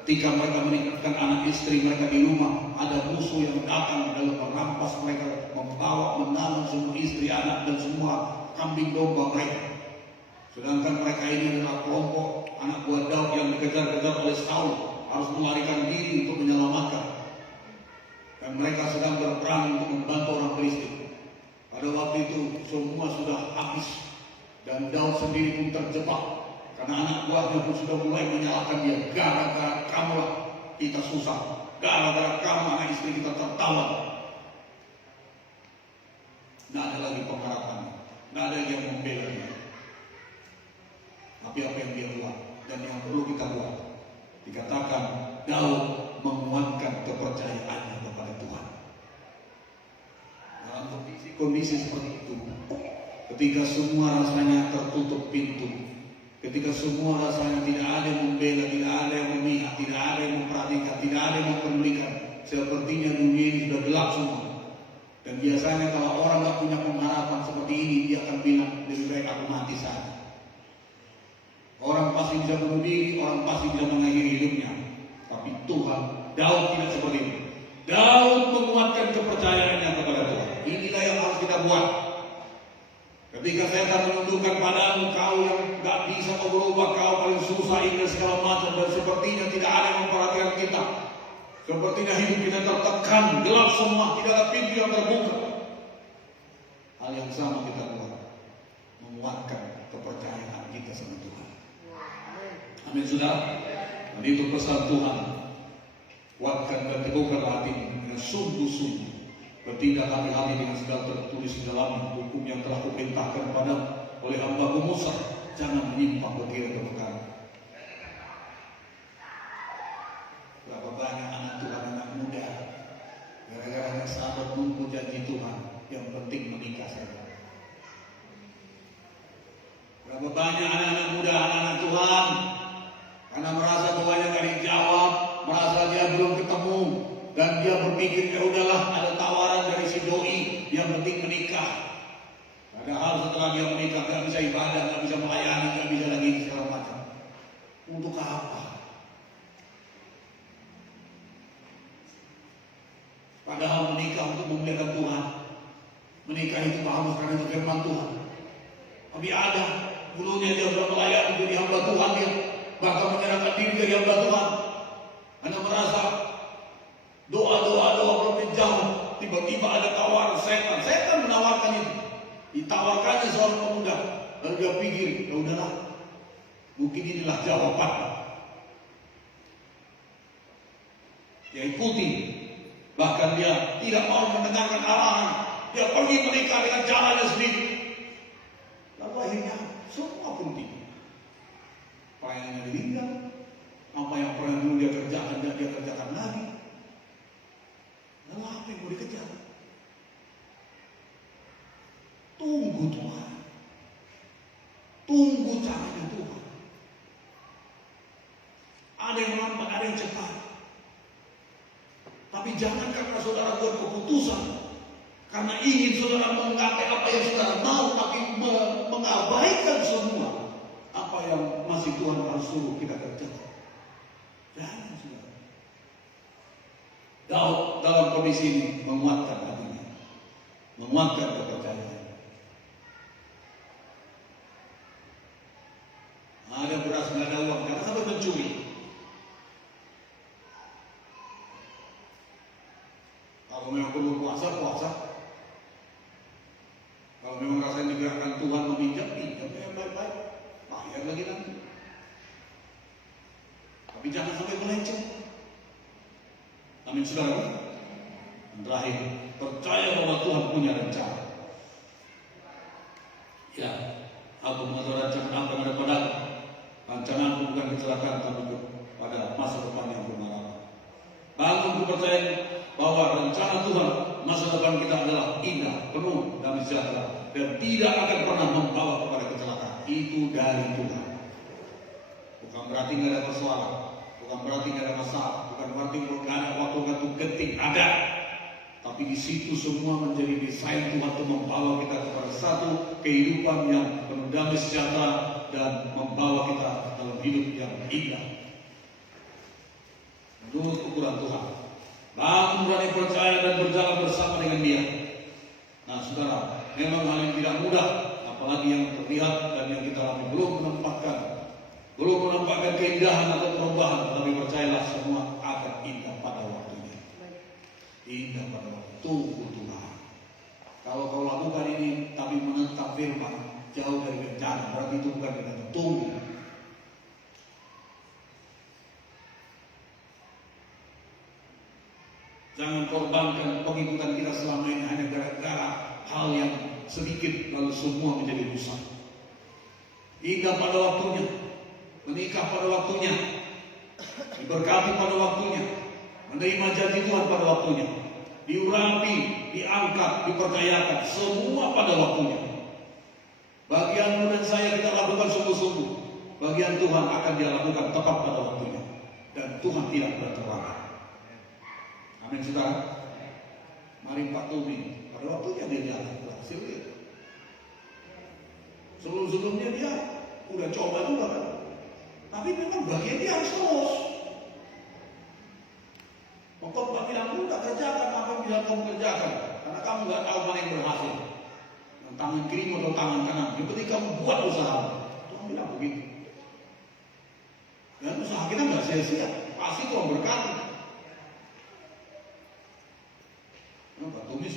Ketika mereka meninggalkan anak istri mereka di rumah, ada musuh yang datang lalu merampas mereka, membawa, menanam semua istri, anak dan semua kambing domba mereka. Sedangkan mereka ini adalah kelompok anak buah Daud yang dikejar-kejar oleh Saul, harus melarikan diri untuk menyelamatkan. Dan mereka sedang berperang untuk membantu orang Filistin. Pada waktu itu semua sudah habis dan Daud sendiri pun terjebak. Karena anak buahnya pun sudah mulai menyalahkan dia. Gara-gara kamulah kita susah. Gara-gara kamu anak istri kita tertawan. Tidak ada lagi pengharapan. Tidak ada yang membela dia. Tapi apa yang dia buat dan yang perlu kita buat, dikatakan Daud menguatkan kepercayaannya kepada Tuhan. Dalam kondisi seperti itu, ketika semua rasanya tertutup pintu, ketika semua rasanya tidak ada yang membela, tidak ada yang memihak, tidak ada yang memperhatikan, tidak ada yang mempedulikan, sepertinya dunia ini sudah gelap semua. Dan biasanya kalau orang nggak punya pengharapan seperti ini, dia akan bilang lebih baik aku mati saja. Orang pasti bisa bunuh diri, orang pasti bisa mengakhiri hidupnya. Tapi Tuhan, Daud tidak seperti itu. Daud menguatkan kepercayaannya kepada Tuhan. Inilah yang harus kita buat. Ketika setan menunjukkan padamu kau yang gak bisa berubah, kau paling susah ini segala macam, dan sepertinya tidak ada yang memperhatikan kita. Sepertinya hidup kita tertekan, gelap semua, tidak ada pintu yang terbuka. Hal yang sama kita buat, menguatkan kepercayaan kita sama Tuhan. Amin, saudara. Dan itu pesan Tuhan. Kuatkan dan teguhkan hatimu dengan sungguh-sungguh. Bertindak hati-hati dengan segala tertulis di dalam hukum yang telah kuperintahkan padamu oleh hamba-Mu Musa. Jangan menyimpang ke kiri ke kanan. Berapa banyak anak Tuhan, anak muda, gara-gara hanya sahabat nunggu janji Tuhan, yang penting menikah saja. Berapa banyak anak-anak muda, anak-anak Tuhan, karena merasa doanya gak dijawab, merasa dia belum ketemu, dan dia berpikir ya udahlah ada tawaran dari si doi, yang penting menikah. Padahal setelah dia menikah gak bisa ibadah, gak bisa melayani, gak bisa lagi segala macam. Untuk apa? Padahal menikah untuk memuliakan Tuhan. Menikah itu harus karena itu firman Tuhan. Tapi ada dulunya dia sudah melayani jadi hamba Tuhan, dia bahkan menyerahkan diri jadi hamba Tuhan. Karena merasa doa belum menjawab, tiba-tiba ada tawaran setan. Setan menawarkan itu. Ditawarkannya seorang pemuda. Lalu dia pikir, ya udahlah, mungkin inilah jawaban. Dia ikuti. Bahkan dia tidak mau mendengarkan arahan. Dia pergi menikah dengan caranya sendiri. Lalu akhirnya semua berhenti. Pelayanannya ditinggal. Apa yang pernah dulu dia kerjakan, dia kerjakan lagi. Lalu apa yang mau dikejar? Tunggu Tuhan. Tunggu caranya Tuhan. Ada yang lambat, ada yang cepat. Tapi jangan karena saudara buat keputusan, karena ingin saudara menggapai apa yang saudara mau, tapi mengabaikan semua apa yang masih Tuhan harus suruh kita kerjakan. Jangan saudara. Daud dalam kondisi ini menguatkan hatinya, menguatkan kepercayaan. Ada beras, nggak ada uang, karena sampai mencuri. Kalau memang perlu puasa. Kalau memang rasanya digerakkan Tuhan meminjam yang baik-baik, bayar lagi nanti. Tapi jangan sampai melenceng. Amin, saudara. Dan terakhir, percaya bahwa Tuhan punya rencana. Ya, aku mengatakan rancangan apa yang ada padaku. Rancanganku bukan kecelakaan, tapi pada masa depan yang bermarah. Aku percaya bahwa rencana Tuhan masa depan kita adalah indah, penuh damai sejahtera, dan tidak akan pernah membawa kepada kecelakaan. Itu dari Tuhan. Bukan berarti nggak ada persoalan, bukan berarti nggak ada masalah, bukan berarti nggak ada waktu genting, ada. Tapi di situ semua menjadi desain Tuhan untuk membawa kita kepada satu kehidupan yang penuh damai sejahtera dan membawa kita dalam hidup yang indah. Menurut ukuran Tuhan. Bangun berani percaya dan berjalan bersama dengan Dia. Nah, saudara, memang hal yang tidak mudah, apalagi yang terlihat dan yang kita alami belum menampakkan keindahan atau perubahan, tapi percayalah semua akan indah pada waktunya. Indah pada waktu. Tunggu Tuhan. Kalau kau lakukan ini tapi menentang firman, jauh dari rencana, berarti itu bukan rencana. Tunggu. Jangan korbankan pengikutan kita selama ini hanya gara-gara hal yang sedikit lalu semua menjadi rusak. Indah pada waktunya, menikah pada waktunya, diberkati pada waktunya, menerima janji Tuhan pada waktunya, diurapi, diangkat, dipercayakan, semua pada waktunya. Bagianmu dan saya kita lakukan sungguh-sungguh. Bagian Tuhan akan dia lakukan tepat pada waktunya. Dan Tuhan tidak pernah terlambat. Amin, saudara. Mari Pak Tumi, pada waktunya dia jalan, berhasil dia. Sebelum-sebelumnya dia udah coba juga kan. Tapi memang bagian dia harus terus. Pokok bilang lu tak kerjakan apa yang bisa kamu kerjakan, karena kamu nggak tahu mana yang berhasil. Tangan kiri atau tangan kanan. Yang penting kamu buat usaha. Tuhan bilang begitu. Dan usaha kita nggak sia-sia. Pasti Tuhan berkati.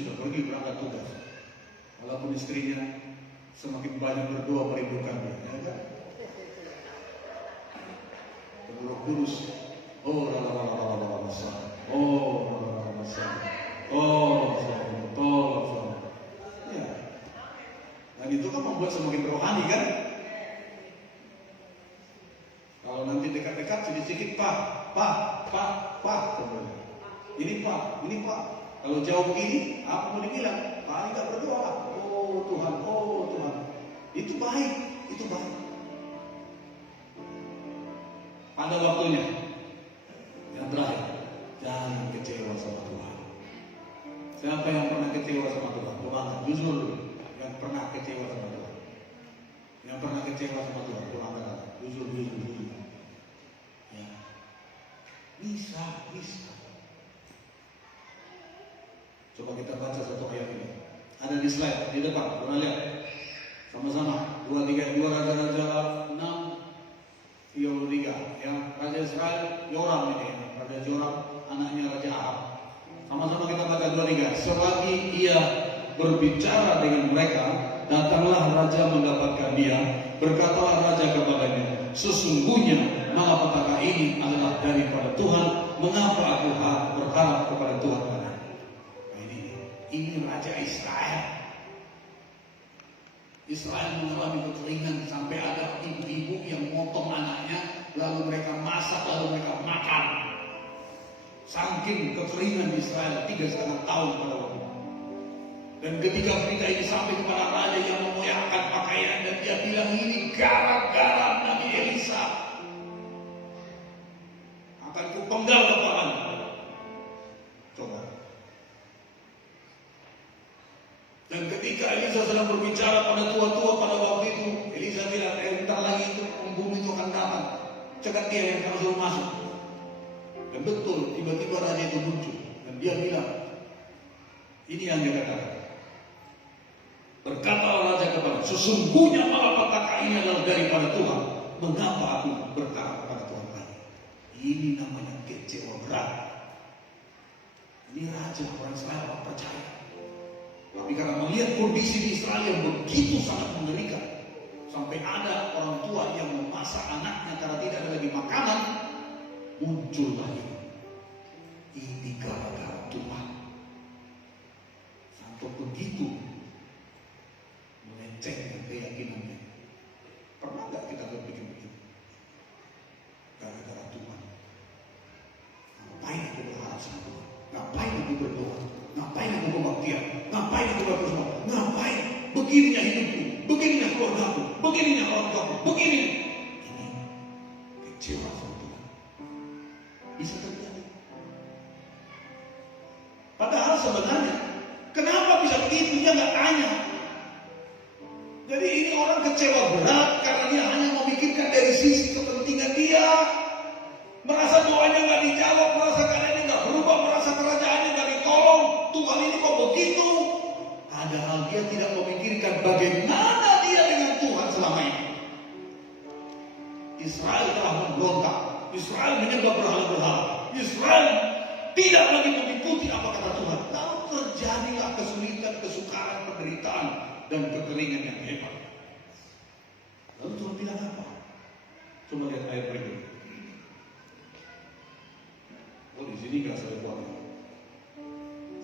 sudah pergi berangkat tugas. Walaupun istrinya semakin banyak berdoa merindukannya, ya kan? Roh Kudus, oh rala masa, oh rala masa, oh tolong, ya. Dan itu kan membuat semakin rohani kan? Kalau nanti dekat-dekat sedikit pak, ini pak. Kalau jauh begini, apa mau dibilang? Pak nggak berdoa. Oh Tuhan, itu baik. Pada waktunya yang terakhir, jangan kecewa sama Tuhan. Siapa yang pernah kecewa sama Tuhan? Tuhan, jujur, yang pernah kecewa sama Tuhan. Yang pernah kecewa sama Tuhan, Tuhan, jujur. Ya. Bisa. Coba kita baca satu ayat ini. Ada di slide di depan, pernah lihat? Sama-sama. 2 Raja-Raja 6:33. Ya, Raja Israel Yoram ini. Raja Yoram, anaknya Raja Ahab. Sama-sama kita baca 2-3. Selagi ia berbicara dengan mereka, datanglah raja mendapatkan dia. Berkatalah raja kepadanya, sesungguhnya malapetaka ini adalah daripada Tuhan. Mengapa aku berharap kepada Tuhan? Ini Raja Israel. Israel mengalami kekeringan sampai ada ibu-ibu yang motong anaknya, lalu mereka masak, lalu mereka makan. Saking kekeringan di Israel 3,5 tahun pada waktu. Dan ketika berita ini sampai kepada raja yang memoyakkan pakaian, dan dia bilang ini gara-gara Nabi Elisa akan kupenggal kepalanya. Coba. Dan ketika Elisa sedang berbicara pada tua-tua pada waktu itu, Elisa bilang, bentar lagi itu bumi itu akan datang, cegat dia yang kamu suruh masuk. Dan betul, tiba-tiba raja itu muncul dan dia bilang, ini yang dia katakan. Berkata raja kepada, sesungguhnya malapetaka ini adalah daripada Tuhan. Mengapa aku berharap kepada Tuhan lagi? Ini namanya kecewa berat. Ini raja orang Israel percaya. Tapi karena melihat kondisi di Israel yang begitu sangat mengerikan, sampai ada orang tua yang memasak anaknya karena tidak ada lagi makanan, muncul lagi. Ini gara-gara Tuhan. Sampai begitu melencengkan keyakinannya. Pernah nggak kita berpikir begitu? Gara-gara Tuhan. Ngapain aku berharap sama Tuhan? Ngapain aku berdoa? Ngapain aku berbaktian? Ngapain aku berdoa? Ngapain? Begininya hidupku, begininya keluargaku, begininya orang tuaku, begini. Ini kecewa sama Tuhan. Bisa terjadi. Padahal sebenarnya, kenapa bisa begitu? Dia nggak tanya. Jadi ini orang kecewa berat karena dia hanya memikirkan dari sisi kepentingan dia. Merasa doanya nggak dijawab, merasa keadaannya nggak berubah, merasa kerajaannya nggak ditolong. Tuhan ini kok begitu? Padahal dia tidak memikirkan bagaimana dia dengan Tuhan selama ini. Israel telah memberontak. Israel menyembah berhala-berhala. Israel tidak lagi mengikuti apa kata Tuhan. Lalu terjadilah kesulitan, kesukaran, penderitaan, dan kekeringan yang hebat. Lalu Tuhan bilang apa? Coba lihat ayat berikut. Oh, di sini nggak saya buat.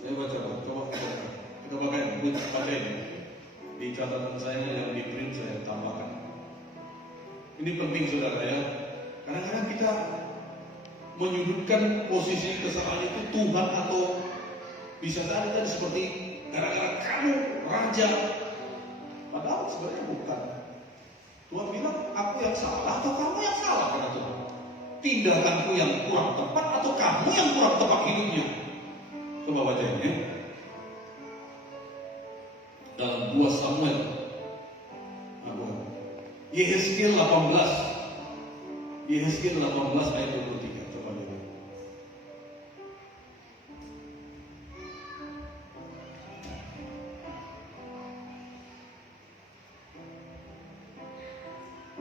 Saya baca, coba kita baca ini. Di catatan saya yang di print saya tambahkan. Ini penting saudara ya. Kadang-kadang kita menyudutkan posisi kesalahan itu Tuhan, atau bisa saja tadi seperti gara-gara kamu raja. Padahal sebenarnya bukan. Tuhan bilang, aku yang salah atau kamu yang salah kata Tuhan. Tindakanku yang kurang tepat atau kamu yang kurang tepat hidupnya. Coba baca ini ya. Dalam 2 Samuel Yehezkiel 18 ayat 23. Coba lihat.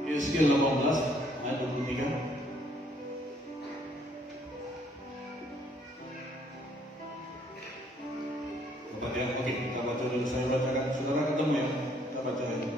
Yehezkiel 18 ayat 23. Ya. Oke, kita baca dulu. Saya bacakan. Saudara ketemu ya? Kita baca ini.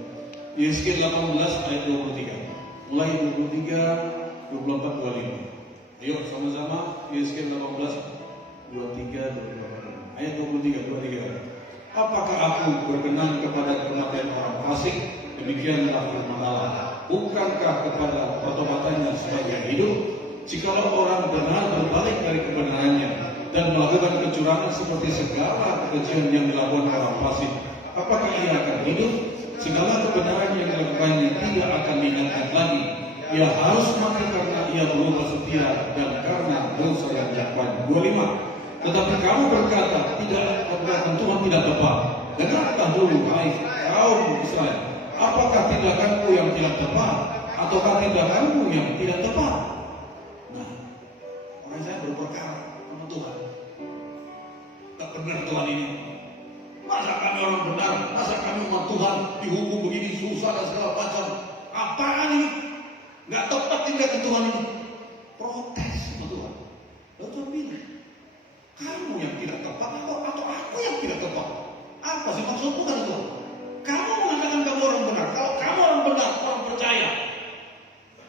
Yesaya 18 ayat 23. Mulai 23, 24, 25. Ayo sama-sama Yesaya 18, 23, 24. Ayat 23, 23. Apakah aku berkenan kepada kematian orang fasik? Demikianlah firman Allah. Bukankah kepada pertobatannya sebagai hidup? Jikalau orang benar berbalik dari kebenarannya dan melakukan kecurangan seperti segala kekejian yang dilakukan orang fasik, apakah ia akan hidup? Segala kebenaran yang dilakukannya tidak akan diingatkan lagi. Ia harus mati karena ia berubah setia dan karena dosa yang dilakukan. 25. Tetapi kamu berkata, tidak, perkataan Tuhan tidak tepat. Dengarlah dulu, hai kaum Israel. Apakah tindakanku yang tidak tepat, ataukah tindakanmu yang tidak tepat? Nah, orang saya berperkara sama Tuhan. Tak benar Tuhan ini. Masa kami orang benar, masa kami umat Tuhan dihukum begini susah dan segala macam. Apaan ini? Gak tepat tindakan Tuhan ini. Protes sama Tuhan. Lalu Tuhan bilang, kamu yang tidak tepat atau aku yang tidak tepat? Apa sih maksud Tuhan itu? Kamu mengatakan kamu orang benar. Kalau kamu orang benar, orang percaya.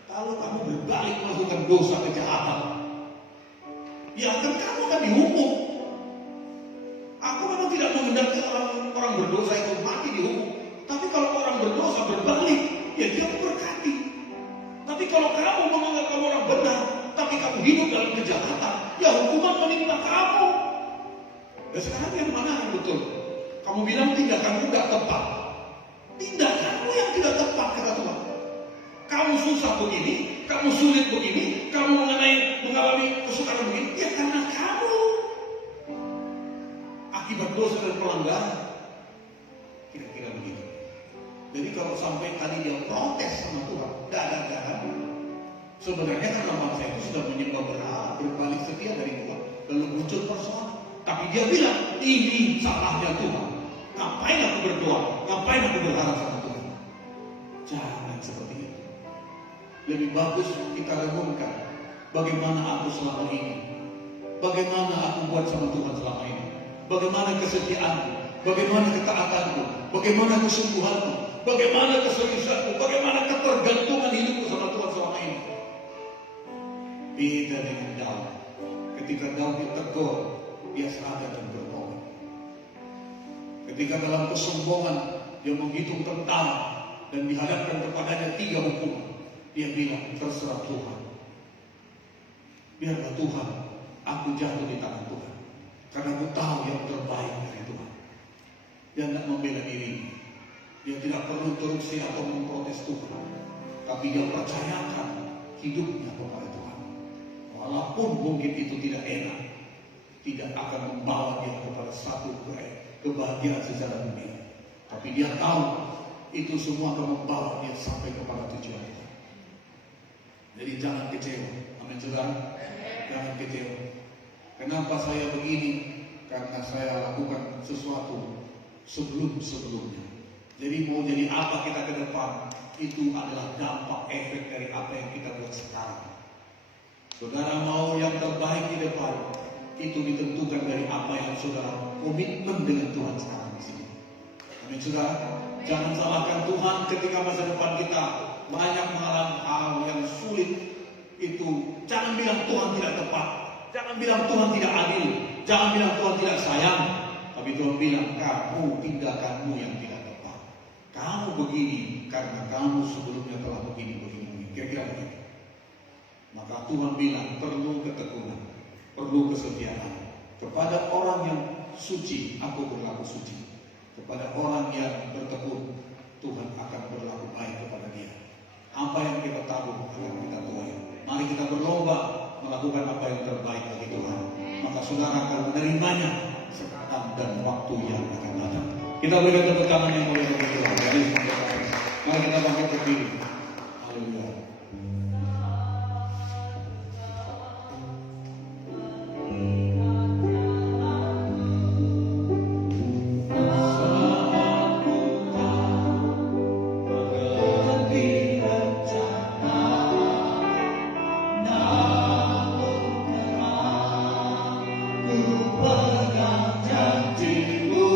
Kalau kamu berbalik melakukan dosa kejahatan, ya kan kamu akan dihukum. Aku memang tidak menghendaki orang berdosa itu mati dihukum. Tapi kalau orang berdosa berbalik, ya dia memberkati. Tapi kalau kamu menganggap kamu orang benar, tapi kamu hidup dalam kejahatan, ya hukuman menimpa kamu. Dan sekarang yang mana yang betul? Kamu bilang tindakanmu tidak tepat. Tindakanmu yang tidak tepat, kata Tuhan. Kamu susah begini, kamu sulit begini, kamu mengalami kesukaran begini, ya karena kamu akibat dosa dan pelanggaran. Kira-kira begitu. Jadi kalau sampai tadi dia protes sama Tuhan, dadah-dadah, sebenarnya karena bangsa itu sudah menyembah berhala, berbalik setia dari Tuhan, lalu muncul persoalan. Tapi dia bilang, ini salahnya Tuhan. Ngapain aku berdoa? Ngapain aku berharap sama Tuhan? Jangan seperti itu. Lebih bagus kita renungkan bagaimana aku selama ini, bagaimana aku buat sama Tuhan selama ini, bagaimana kesetiaanku, bagaimana ketaatanku, bagaimana kesungguhanku, bagaimana keseriusanku, bagaimana ketergantungan hidupku sama Tuhan selama ini. Beda dengan Daud. Ketika Daud ditegur, dia sadar dan bertobat. Ketika dalam kesombongan dia menghitung tentang dan dihadapkan kepadanya 3 hukuman, dia bilang, terserah Tuhan. Biarlah Tuhan, aku jatuh di tangan Tuhan. Karena aku tahu yang terbaik dari Tuhan. Dia tidak membela diri. Dia tidak perlu terusir atau memprotes Tuhan. Tapi dia percayakan hidupnya kepada Tuhan. Walaupun mungkin itu tidak enak, tidak akan membawa dia kepada satu kebahagiaan secara dunia. Tapi dia tahu itu semua akan membawa dia sampai kepada tujuan. Jadi jangan kecewa. Amin, saudara. Jangan kecewa. Kenapa saya begini? Karena saya lakukan sesuatu sebelum-sebelumnya. Jadi mau jadi apa kita ke depan, itu adalah dampak efek dari apa yang kita buat sekarang. Saudara mau yang terbaik di depan, itu ditentukan dari apa yang saudara komitmen dengan Tuhan sekarang di sini. Amin, saudara. Jangan salahkan Tuhan ketika masa depan kita banyak mengalami hal yang sulit. Itu jangan bilang Tuhan tidak tepat, jangan bilang Tuhan tidak adil, jangan bilang Tuhan tidak sayang. Tapi Tuhan bilang kamu tindakanmu yang tidak tepat. Kamu begini karena kamu sebelumnya telah begini. Kira-kira begitu. Maka Tuhan bilang perlu ketekunan, perlu kesetiaan. Kepada orang yang suci, aku berlaku suci. Kepada orang yang bertekun, Tuhan akan berlaku baik kepada dia. Apa yang kita tabur akan kita tuai. Mari kita berlomba melakukan apa yang terbaik bagi Tuhan. Maka saudara akan menerimanya sekarang dan waktu yang akan datang. Kita berikan tepuk tangan yang mulia bagi Tuhan. Mari kita bangkit berdiri. Haleluya. Pegang janjimu.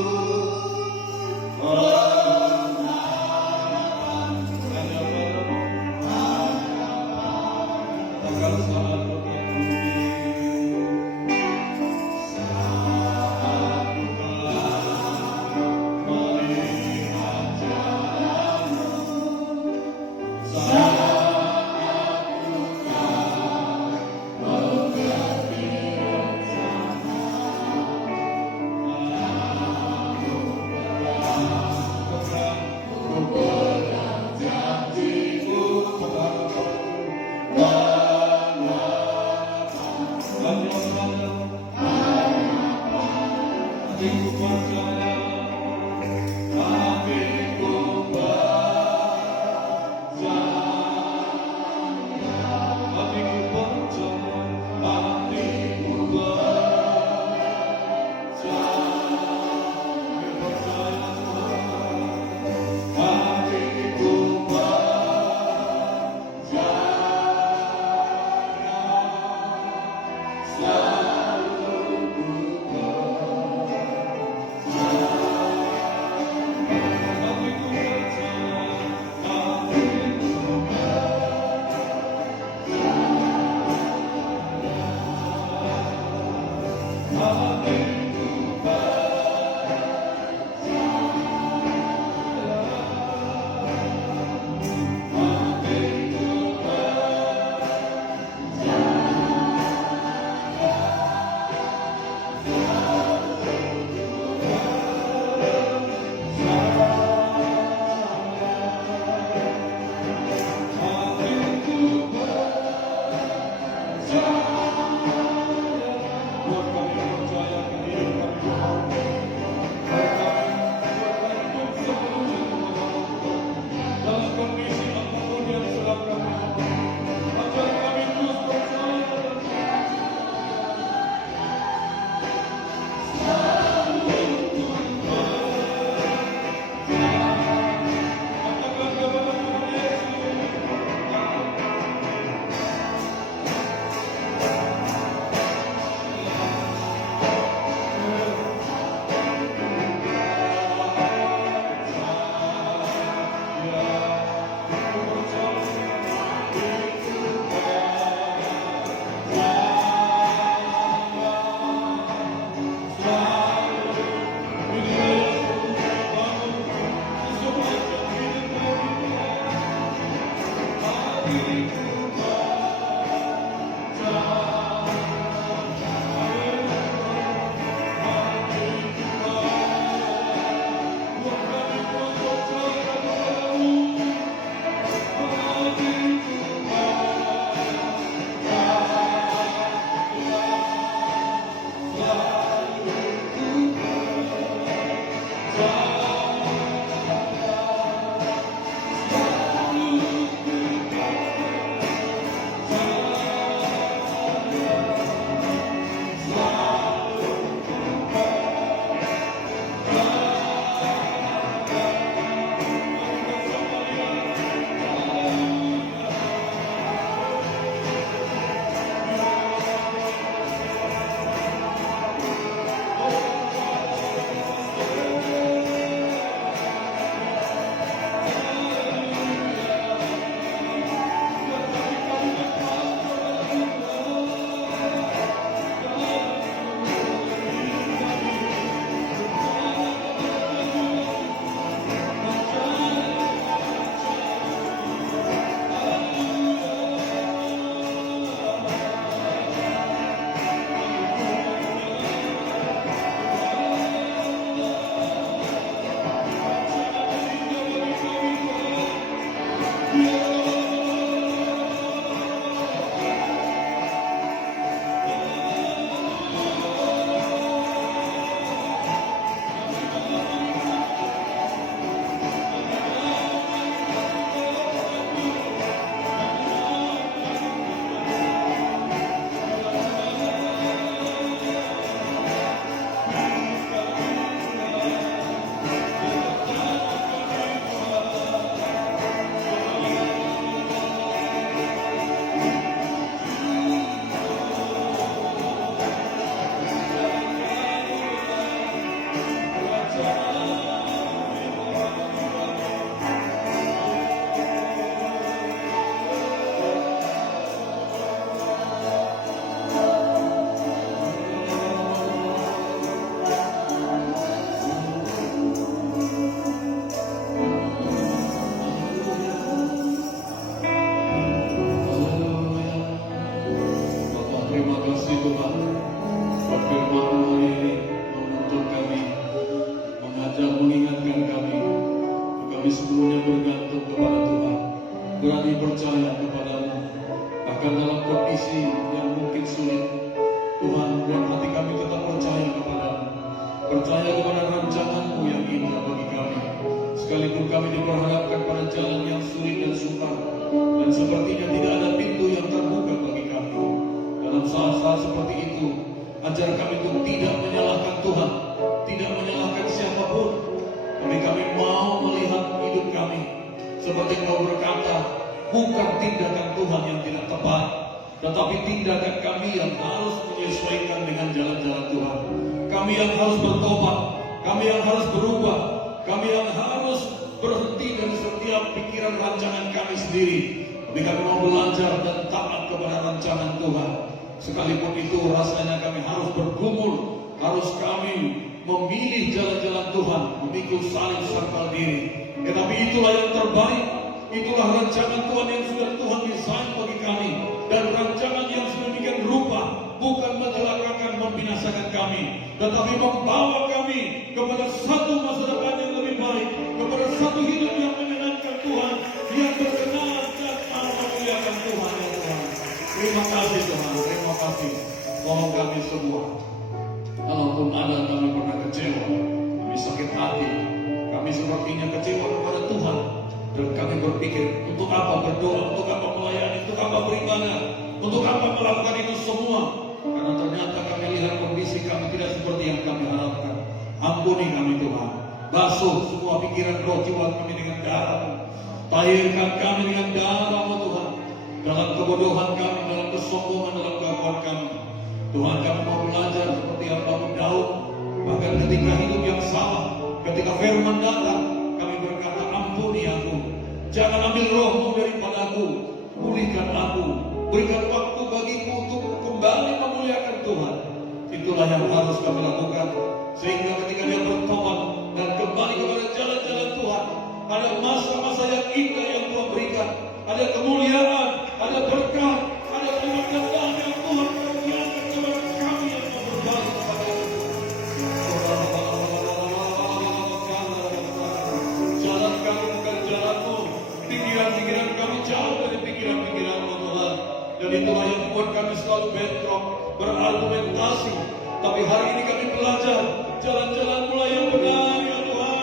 Tapi hari ini kami belajar jalan-jalan mulai yang benar, ya Tuhan.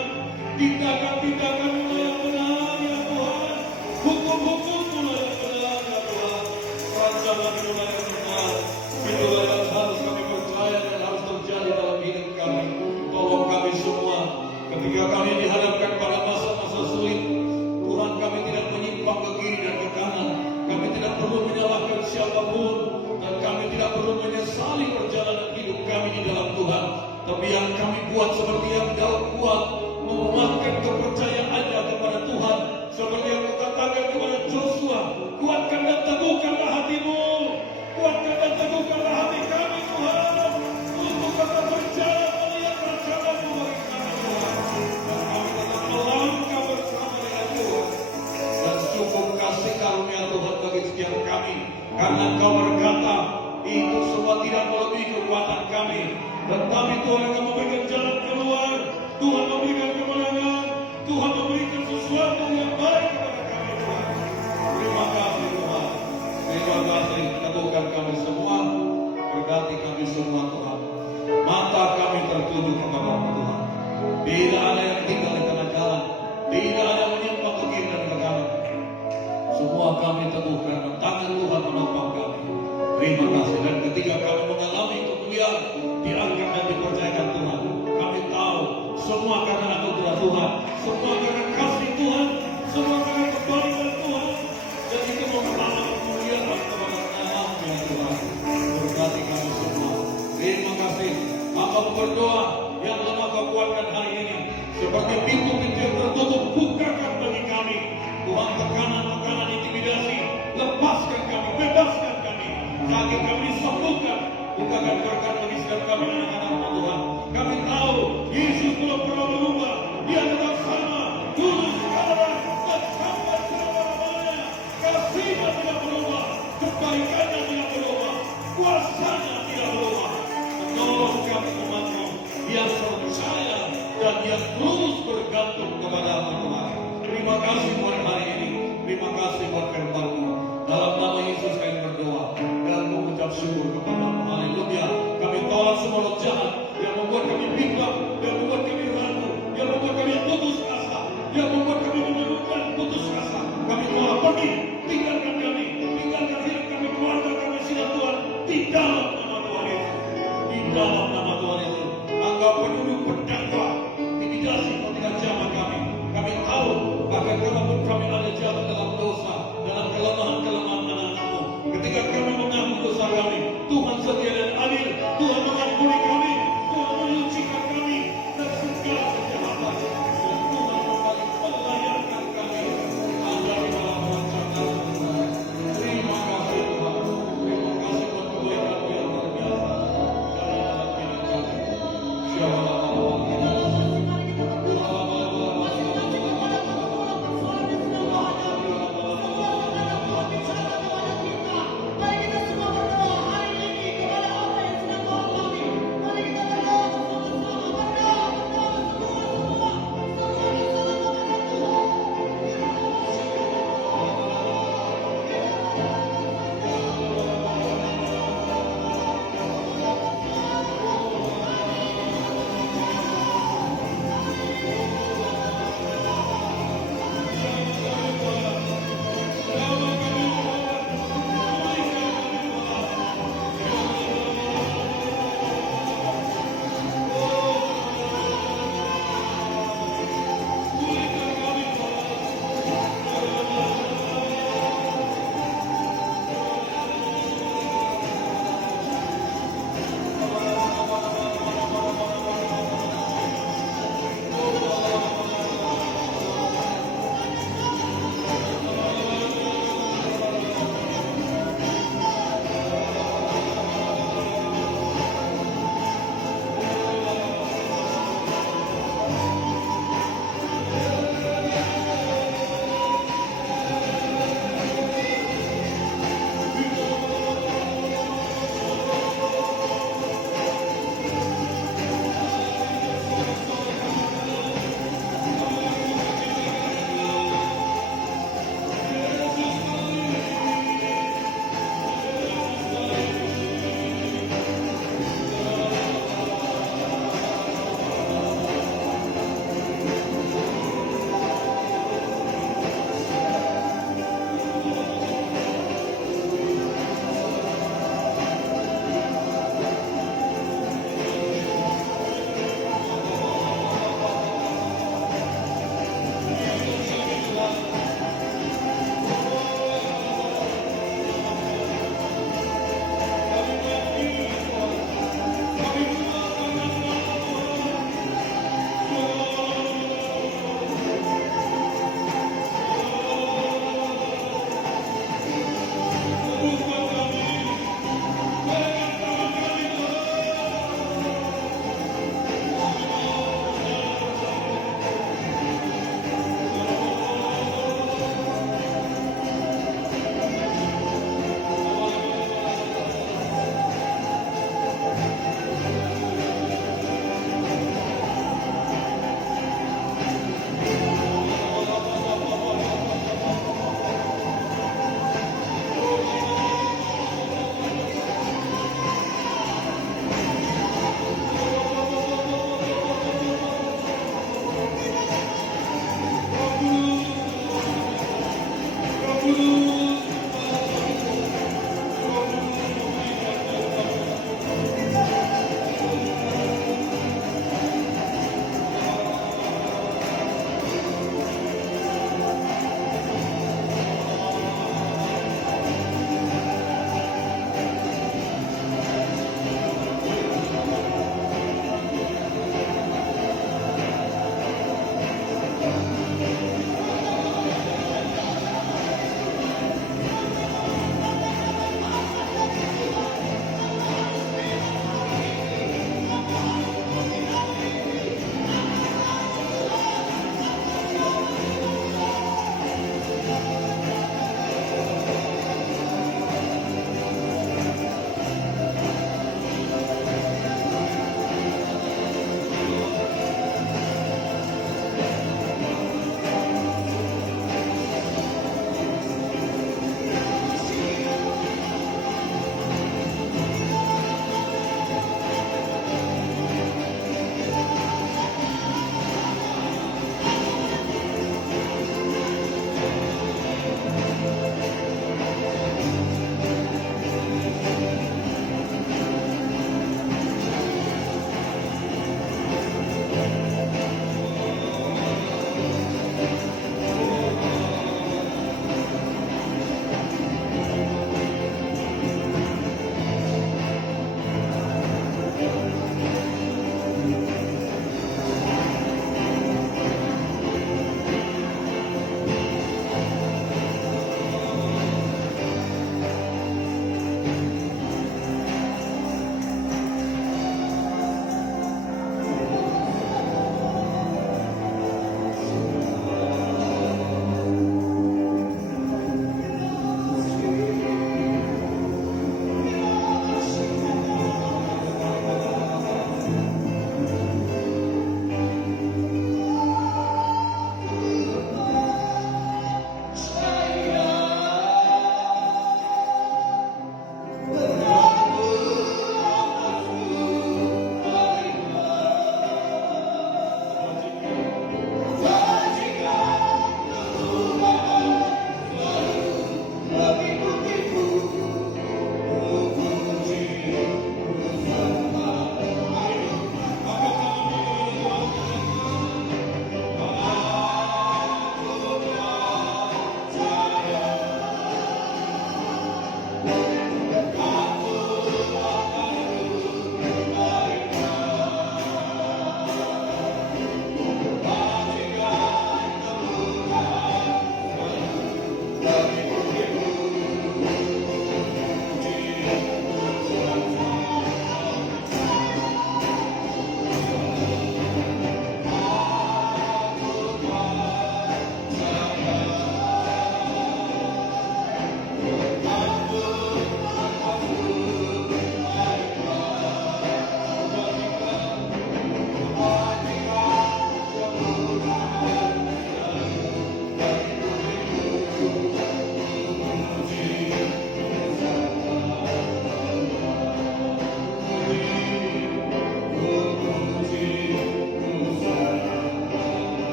Ketika kami dihadapkan pada masa-masa sulit, Tuhan, kami tidak menyimpang ke kiri dan ke kanan. Kami tidak perlu menyalahkan siapapun, dan kami tidak perlu menyesali perjalanan hidup kami di dalam Tuhan. Tapi yang kami buat seperti yang Daud buat, menguatkan kepercayaannya kepada Tuhan, seperti yang Kau katakan kepada Joshua, kuatkan dan teguhkanlah hatimu, kuatkan dan teguhkanlah hati kami Tuhan, untuk tetap berjalan melihat rencana-Mu bagi kami Tuhan, dan kami tetap melangkah bersama dengan Tuhan. Dan cukup kasih karunia Tuhan bagi setiap kami, karena Kau berkata, itu semua tidak melebihi kekuatan kami, tetapi Tuhan akan memberikan jalan keluar, Tuhan memberikan kemenangan, Tuhan memberikan sesuatu yang baik kepada kami Tuhan. Terima kasih Tuhan. Terima kasih. Teguhkan kami semua, berkati kami semua Tuhan. Mata kami tertuju kepada-Mu Tuhan. Tidak ada yang tinggal di tengah jalan, tidak ada yang menyimpang ke kiri dan ke kanan. Semua kami teguhkan tangan Tuhan menopang kami. Terima kasih. Dan ketika kami mengalami kemuliaan, diangkat dan dipercayakan Tuhan, kami tahu semua karena anugerah Tuhan, semua karena kasih Tuhan, semua karena kebaikan Tuhan, dan itu membawa kemuliaan kepada nama-Mu ya Tuhan. Berkati kami semua. Terima kasih. Hamba berdoa yang lama Kau kuatkan hari ini, seperti pintu-pintu yang tertutup, bukakan bagi kami Tuhan. Tekanan-tekanan intimidasi, lepaskan kami, bebaskan kami, kaki kami disembuhkan. Bukakan berkat bagi setiap kami anak-anak-Mu Tuhan. Kami tahu Yesus belum pernah berubah, Dia tetap sama, dulu, sekarang, dan sampai selama-lamanya. Kasih-Nya tidak berubah, kebaikan-Nya tidak berubah, kuasa-Nya tidak berubah. Menolong kami umat-Mu yang percaya dan yang terus bergantung kepada-Mu Tuhan. Terima kasih buat hari ini, terima kasih buat firman-Mu. Dalam nama Yesus kami berdoa dan mengucap syukur kepada-Mu. Haleluya. Kami tolak semua roh jahat yang membuat kami bimbang, yang membuat kami ragu, yang membuat kami putus asa, yang membuat kami menyerukan putus asa. Kami tolak, pergi, tinggalkan kami, tinggalkan hidup kami, keluarga kami, sinar Tuhan, di dalam nama Tuhan Yesus. Di dalam nama Tuhan Yesus. Engkau penuh berdakwah, intimidasi, Kau tidak jamah kami. Kami tahu akan kalaupun kami ada jatuh dalam dosa, dalam kelemahan-kelemahan anak-Mu, ketika kami mengaku dosa kami, Tuhan setia dan adil, Tuhan mengampuni kami,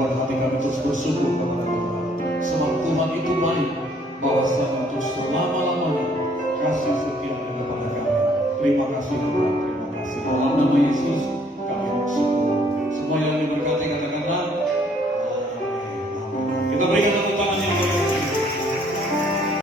membuat hati kami terus bersyukur kepada Tuhan. Sebab Tuhan itu baik, bahwasanya untuk selama-lamanya kasih setianya kepada kami. Terima kasih Tuhan, terima kasih. Dalam nama Yesus kami bersyukur. Semua yang diberkati